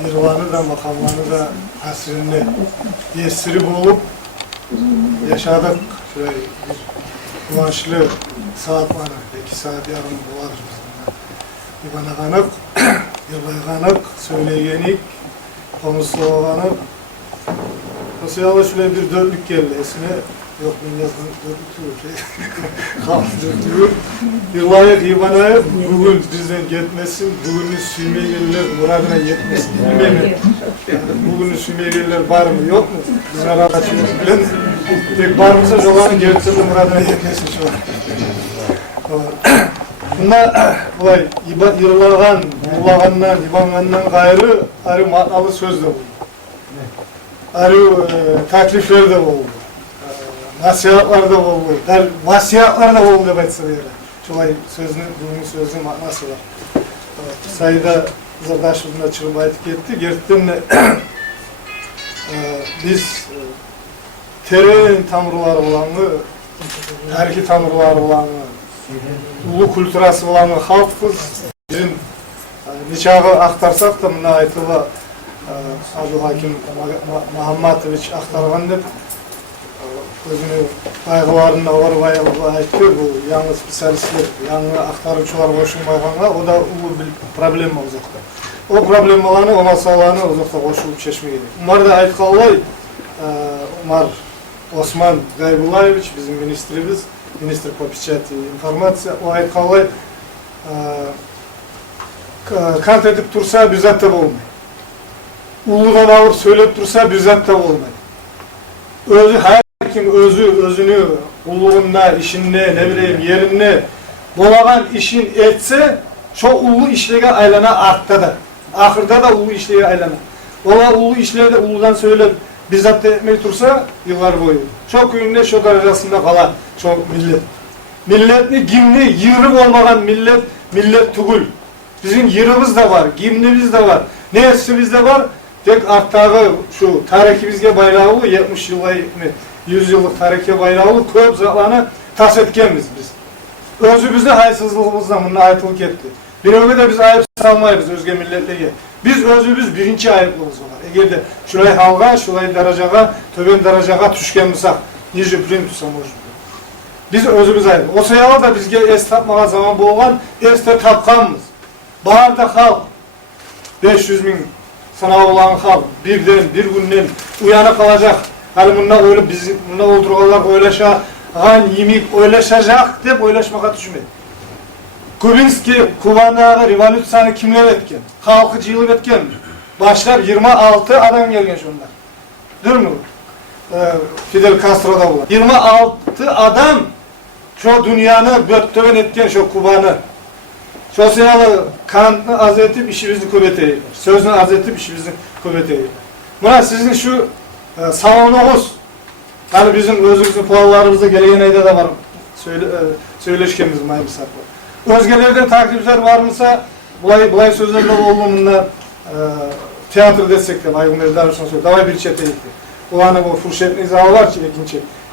yırvanı da makamlarını da hasrını yesirip olup yaşadık. Şöyle bir kıvançlı saat var, 2 saat yarım vardır bizim. İbanağanık, yırlayğanık, söyleyenik, konuşluğanık. Mesela şöyle bir dörtlük geldi esine. Yok ben yazdım dörtlük değil. Kalk dörtlük. Yırlayık, İbanağanık bugün bizden gitmesin, bugünü süymeye gelirler, muradına yetmesin. Bilmem bugünü süymeye gelirler var mı yok mu? Biz arada açıyoruz bilen. Tek varımıza çoğanın getirdi muradına yetmesin şu an. Bunda bulay yırlağan, yırlağandan, ibangandan gayrı arı manalı söz de oldu. Arı taklifler de oldu. Nasihatlar da oldu. Vasiyatlar da oldu baytsa yere. Şolay sözünün, bunun sözünün manası var. Sayıda zırdaşımda çıkıp aytıp gitti. Gerçekten de biz terenin tamırları olanı, erki tamırları olanı, ulu kültürası olanı halkız. Bizim nikahı aktarsak da buna aytıla Abdülhakim Muhammatoviç aktargan dep özünü kaygılarında var bayılığa aytıyor. Bu yalnız spesialistler, yanına aktarıcılar koşulmayğanga o da ulu bir problem olacakta. O problem olanı, o masalanı uzakta koşulup çeşme gerek. Umar da aytkalay, Umar Osman Gaybullayeviç bizim ministrimiz, Ministr po pečati informacija, o aytkalay kant edip tursa bir zat da olmayı. Uludan alıp söylep tursa bir zat da olmayı. Özü, her kim özünü uluğunda, işinde, ne bileyim yerinde bolagan işin etse, şu ulu işlege aylana arttadır. Ahırda da ulu işlege aylana. Ola ulu işlege de uludan söylep bizzat da etmeyi tursa yıllar boyu. Çok ünlü şu derecesinde kalan çok millet. Milletli, gimli, yığırıp olmayan millet tugul. Bizim yığırımız da var, gimlimiz de var. Ne etsimiz de var? Tek arttağı şu tarihimizge bayrağı 70 yıllık, 100 yıllık tarihe bayrağı köp zatlarını tas etkemiz biz. Özümüzde haysızlığımızdan bununla ayıplık etti. Bir öyle de biz ayıp salmayız özge milletleri. Biz özümüz birinci ayıplığımız var. Eğer de şurayı halga, şurayı darajaga, töben darajaga tüşkenmişsek, nice prim tutsam olur. Biz özümüz ayıp. O sayala da bizge es tapmağa zaman boğan, es de tapkanmız. Baharda halk, 500 bin sınav olan halk, bir günden uyanık kalacak. Hani bununla öyle bizi, bununla otururlar oylaşa, yemek oylaşacak deyip oylaşmaya düşmeyin. Kubinski, Kubandağ'ı, revolüsyonu kimler etken? Halkı cıyılıp etken mi? Başlar 26 adam gelgen şunlar. Değil mi? Fidel Castro'da olan. 26 adam şu dünyanı böttöven etken şu Kuban'ı. Sosiyalı kanını az etip işimizi kuvveteyi. Sözünü az etip işimizi kuvveteyi. Buna sizin şu savunumuz, hani bizim özümüzün puanlarımızda gelegen ayda da var söyleşkemiz mayımsak var. Özgelerden takipçiler var mısa, bulay sözlerle olduğumunda tiyatro desek de, baygın evler söylüyor, davay bir çete ekti. O anı bu fırşetli izağı var ki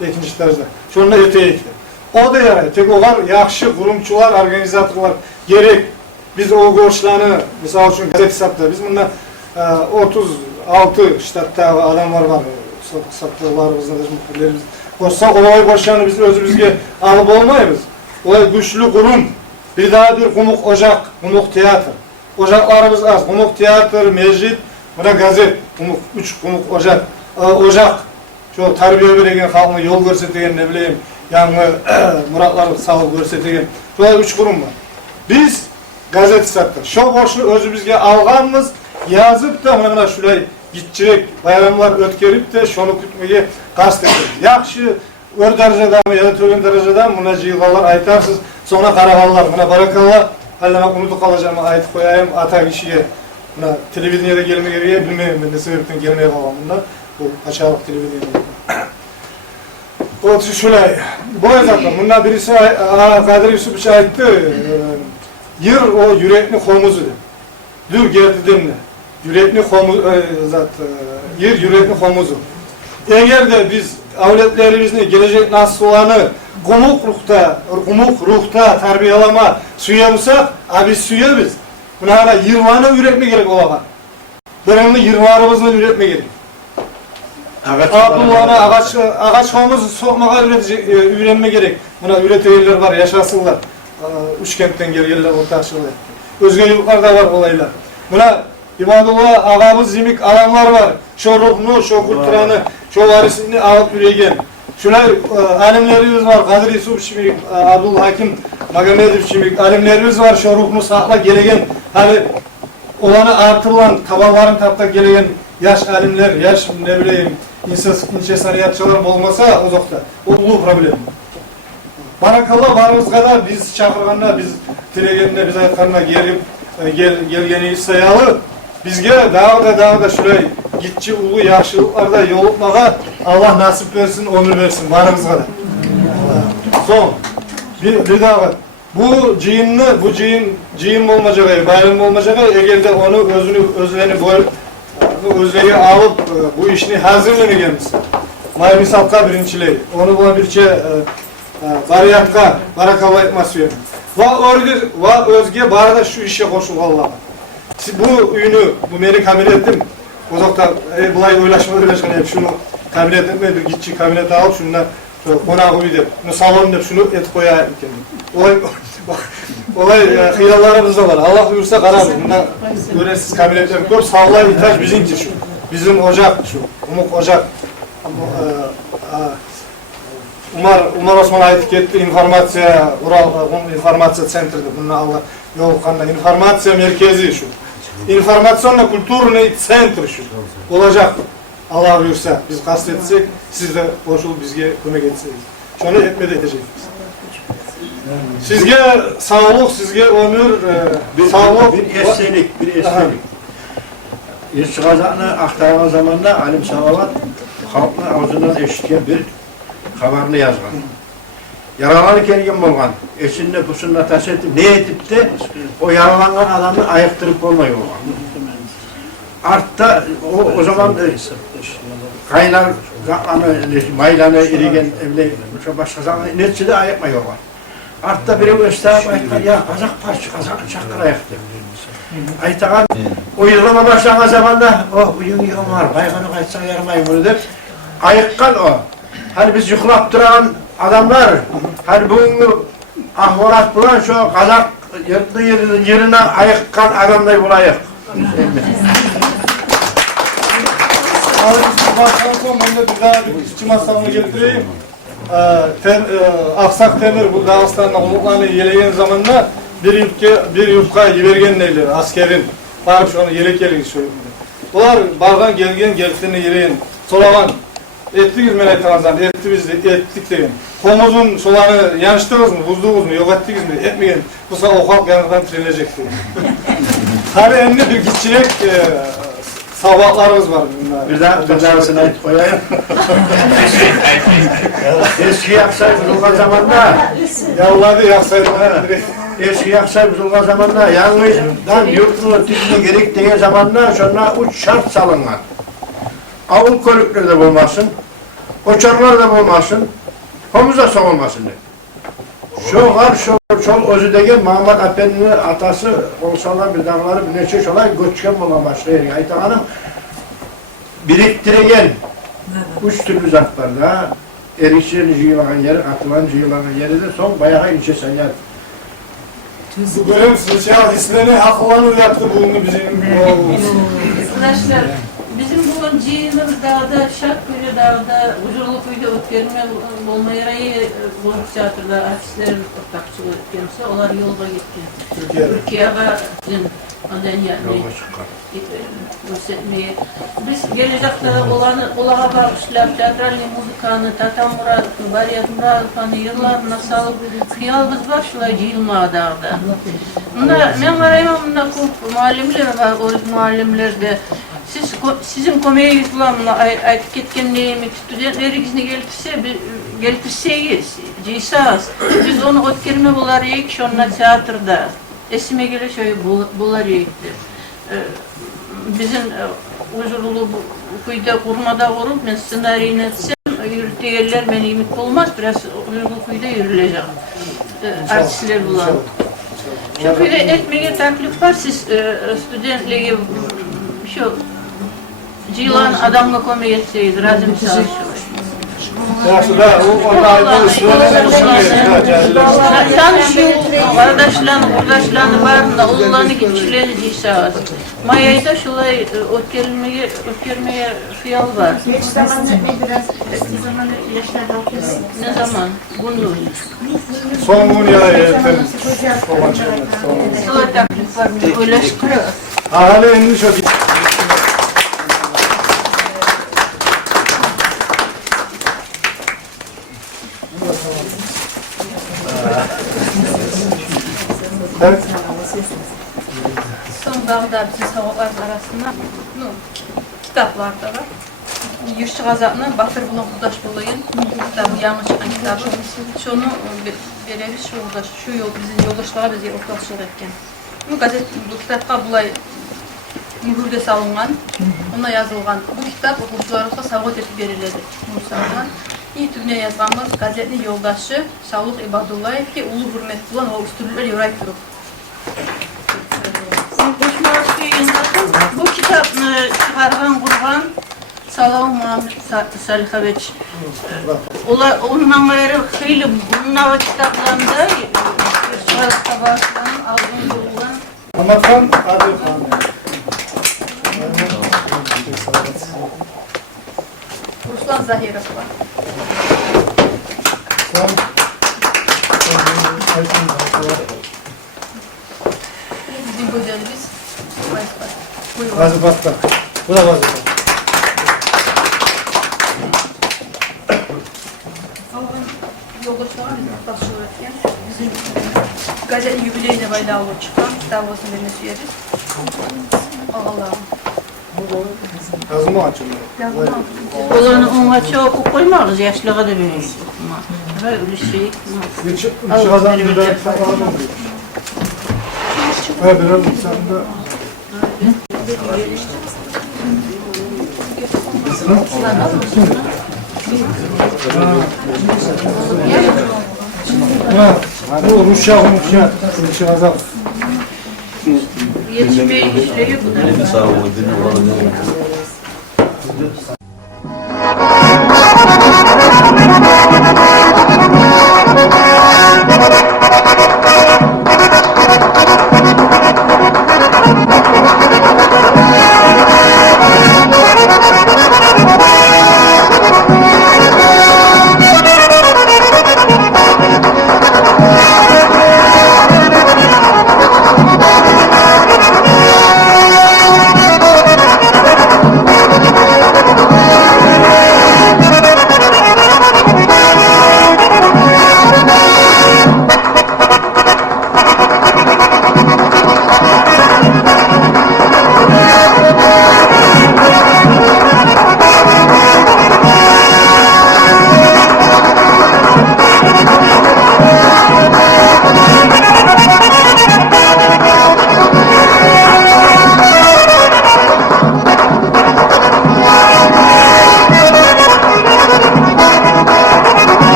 ikinci tarzda. Şununla öteye ekti. O da yaray. Tek o var, yakşı kurumçular, organizatörler gerek. Biz o borçlarını, mesela için gazete hesapta, biz bunlar 36 ştatta adamlar var. Sattılarımızda da muhbirlerimiz. Olsa olay borçlarını biz özümüzge alıp olmayız. Olay güçlü kurum. Bir daha bir kumuk ocak, kumuk tiyatr. Ocaklarımız az. Kumuk tiyatr, meclit, buna gazet, kumuk, 3 kumuk ocak. şu tarbiye beregen halkına yol göstergen ne bileyim, yangi muratlar salып göstergen. Şolay 3 kurum var. Biz gazete sattık. Şu koşulu özümüzge alganmız, yazıp da mana şulay gitçek bayramlar ötkerip de şonu kütmege kast ettik. Yaxşı ör dereceden ya da töven dereceden buna jıyğanlar aytarsız, sonra karaganlar buna barakallah. Hallama unutup kalacağımı aytıp koyayım ata kişiye. Buna televizyonda gelme gereği bilmeyim ben ne sebepten gelmeye kalan bunda. Bu açarlık televizyonda. O şulay. Bu zaten bunda birisi Kadir Yusuf ayttı. Yır o yürekli komuzu. Dür geldi demle. Yürekli komuz zat yer yürekli komuzu. Eğer de biz avletlerimizin gelecek nasıllarını gumuk ruhta tarbiyalama suyamısak, biz suya biz. Buna yırmanı üretme gerek olağa. Birini yırmanımızla üretme gerek. Abdullah'ına ağaç komuzu sokmağa üretme gerek. Buna üreteyirler var, yaşasınlar. Üçkentten gelirler ortaçılığı. Özge yurtlarda var olaylar. Buna İbadullah ağamız yemik adamlar var. Şu ruhunu, şu kültürünü, şu varisini alıp üregen. Şunay alimlerimiz var. Kadir Yusuf Şimik, Abdullah Hakim, Magomedov Şimik alimlerimiz var. Şu ruhunu sakla gelegen. Hani olanı artırılan, tabanların tapta gelegen yaş alimler, yaş ne bileyim ince saniyatçılar olmasa o zokta. O ulu problem. Barakallah varımız kadar biz çakırganla, biz tilegenle, biz aytkanla gelgeni sayalı. Bizge daha da şuraya gitçi ulu yaşlılıklarda yolutmağa Allah nasip versin, ömür versin varımız kadar. Son bir daha bu ciyim olmayacağı, bayram olmayacağı eğer de onu özleni alıp bu işini hazırlanıgemіз. May misalka birinciliği, onu buna birçe variyatka, barakallah etmesi verin. Va özge barada şu işe koşul Allah'a. Bu ünü, bu meni kabul ettim. O zaman bulay oylaşmadan hep şunu kabul ettim. Bir gitçi kabinet alıp şundan konağı bir bunu salon deyip şunu et koyayım kendim. Olay hıyallarımız da var. Allah buyursa karar. Bunda öğrensiz kabinetler kör. Sağlığa ihtiyaç bizimki şu. Bizim ocak şu. Umuk ocak. Umar Osman aytıp ketdi informatsiya, Ural informatsiya centrida. Bundan Allah yolukanda informatsiya merkezi şu. İnformasyonla kulturный центр şu. Olacak. Allah buyursa biz kastetsek, siz de koşulup bizge kömek etseniz. Şunu etmede edeceğiz. Sizge sağlık, sizge ömür, sağlık. Bir esnelik. Çıkacağını aktarma zamanında Alim Salavat halkın ağzından eşitken bir haberini yazgan. Yaralanı kelgen bolgan. Eşinle pusunla taş etip, ne etip de o yaralangan adamı ayıktırıp olmayı olgan. Artta o zaman kaynar maylanı irigen evle başka zaman neticede ayıkmayı olgan. Artta biri gösterip ayıklar, ya kazak parça, kazak çakır ayıktı. Aytağan, o yığılma başlanan zamanda, oh uyun var, baykanı kaçsan yarmayın bunu deyip, ayıkkan o. Hani biz yıkılap duran adamlar, hani bugün ahvarat bulan şu kazak yerine ayıkkan adamlar bulayık. Baştan son ben de bir daha bir işçi masamını getireyim. Aksak Temir bu Dağıstan'da umutlarını yeleyen zamanında bir yufka yibergen neyler, askerin. Barıp şu an yelek yeleği söyledi. Onlar bardan geldiğini yeleyen, solavan. Ettiniz men aytağınızdan, ettik deyin. Komuzun solanı yanıştınız mı, buzdunuz mu, yok ettiniz mi, etmeyen. Bu sefer o halk yanından tirilecek deyin. Tabi emni bir gitçilik sabahlarımız var bunlar. Bir daha sınayet koyayım. Eski Yaksay Buzulga zamanında Yalladı Yaksay Eski Yaksay Buzulga zamanında yalnızdan yurtunu tüzünü gerek diye zamanında sonra uç şart salıngan. Avul körükleri de bulmasın, koçarlar da bulmasın, homuz da soğulmasın. Şu var, şu özü degen Muhammed Efendi'nin atası olsalar bir dağları bir neçe olay göçken bulma başlıyor. Ayta Hanım biriktiregen üç türlü zat var da erişlerini jıyılan yeri, atılan jıyılan yeri de son bayağı ince sayar. Bu bölüm sosyal hislerini akıllanır yaptı bugün bizim. Arkadaşlar bizim bugün Cihimiz dağda, Şakköy'de dağda, Ucurlu köyde ötkerme olmayarayı Bozuk Teatr'da artistlerin ortakçılığı etkense, onlar yolga gitti. Türkiye'ye bizim madeniyetini göstermeye. Biz gelecekte olağa bağışlar, teatralni muzikanı, Tata Murat, Bariyat Murat'ın yıllarına salıp, hıyalımız var şulay Cihilma dağda. Ben varayım, bunda çok muallimler var, o muallimlerde. Sizin komeğiniz bulanla aytıp ketkenleyimi, studentlerinizni geltirseyiz, ciysaz. Biz onu ötkerme bularıyık şonna teatrda. Esime göre şöyle bularıyıktı. Bizim Ucurlu kuyda kurmada kurup, ben ssenariyini etsem, yürütüyeller beni imit olmaz, biraz Ucurlu kuyda yürüleceğim. Artistler bulan. Şu kuyda etmeye taklif var, siz studentliği şu Cilan adamla komik etseydi, razı misal Yaxşı da, o kardeşlerini barında, oğullarını gitmişlerini diyse Mayayda şulay ötkermeye fiyal var. Geç zamanda biraz eski zamanda yaşlarda okuyorsun. Ne zaman? Bunu. son gün ya yeter. Şulay taklif var, öyle şükür. Hala indi çok. Evet. Son dağda bizim savukların arasında kitaplarda var. Yurtçı Gazap'ın Bakır Bulan Kurdaş Bulay'ın kitabı, yanlış çıkan kitabı. Şunu veririz, şu yol, bizim yoldaşlara bize ortakçılık etken. Bu gazet, bu kitapta Bulay mühürde salıngan, ona yazılgan. Bu kitap okuyucularımıza savut etip veriledi. İyi yazganımız gazetin yoldaşı Savluk İbadullayev ki ulu hürmet bulan o üstünlükler yoray durup. Bu kitapını çıkargan kurban Salam Muhammed Salihaveç. Ondan gayrı hıylı bununla kitaplarında Yurtçıgalık Tabağı'nın aldığını bulunan Anlatan Adil Khan. Ruslan Zahirov var. Bizim güzelimiz Vazifatta. Bu da vazifa. yoldaşlara bizim ortakçılık etken. Bizim gazetin yübileyine baylağı çıkan kitabımızın vermesi yeriz. Allah'ım. Yazımı açılıyor. Olanı ona çok koymarız, yaşlığa da veririz. Böyle şey. Üç kazan biber falan oluyor. Evet, biraz sen de. Bu Rusya, üç kazan. Yetişmeyi işleri bu da. Sağ olun.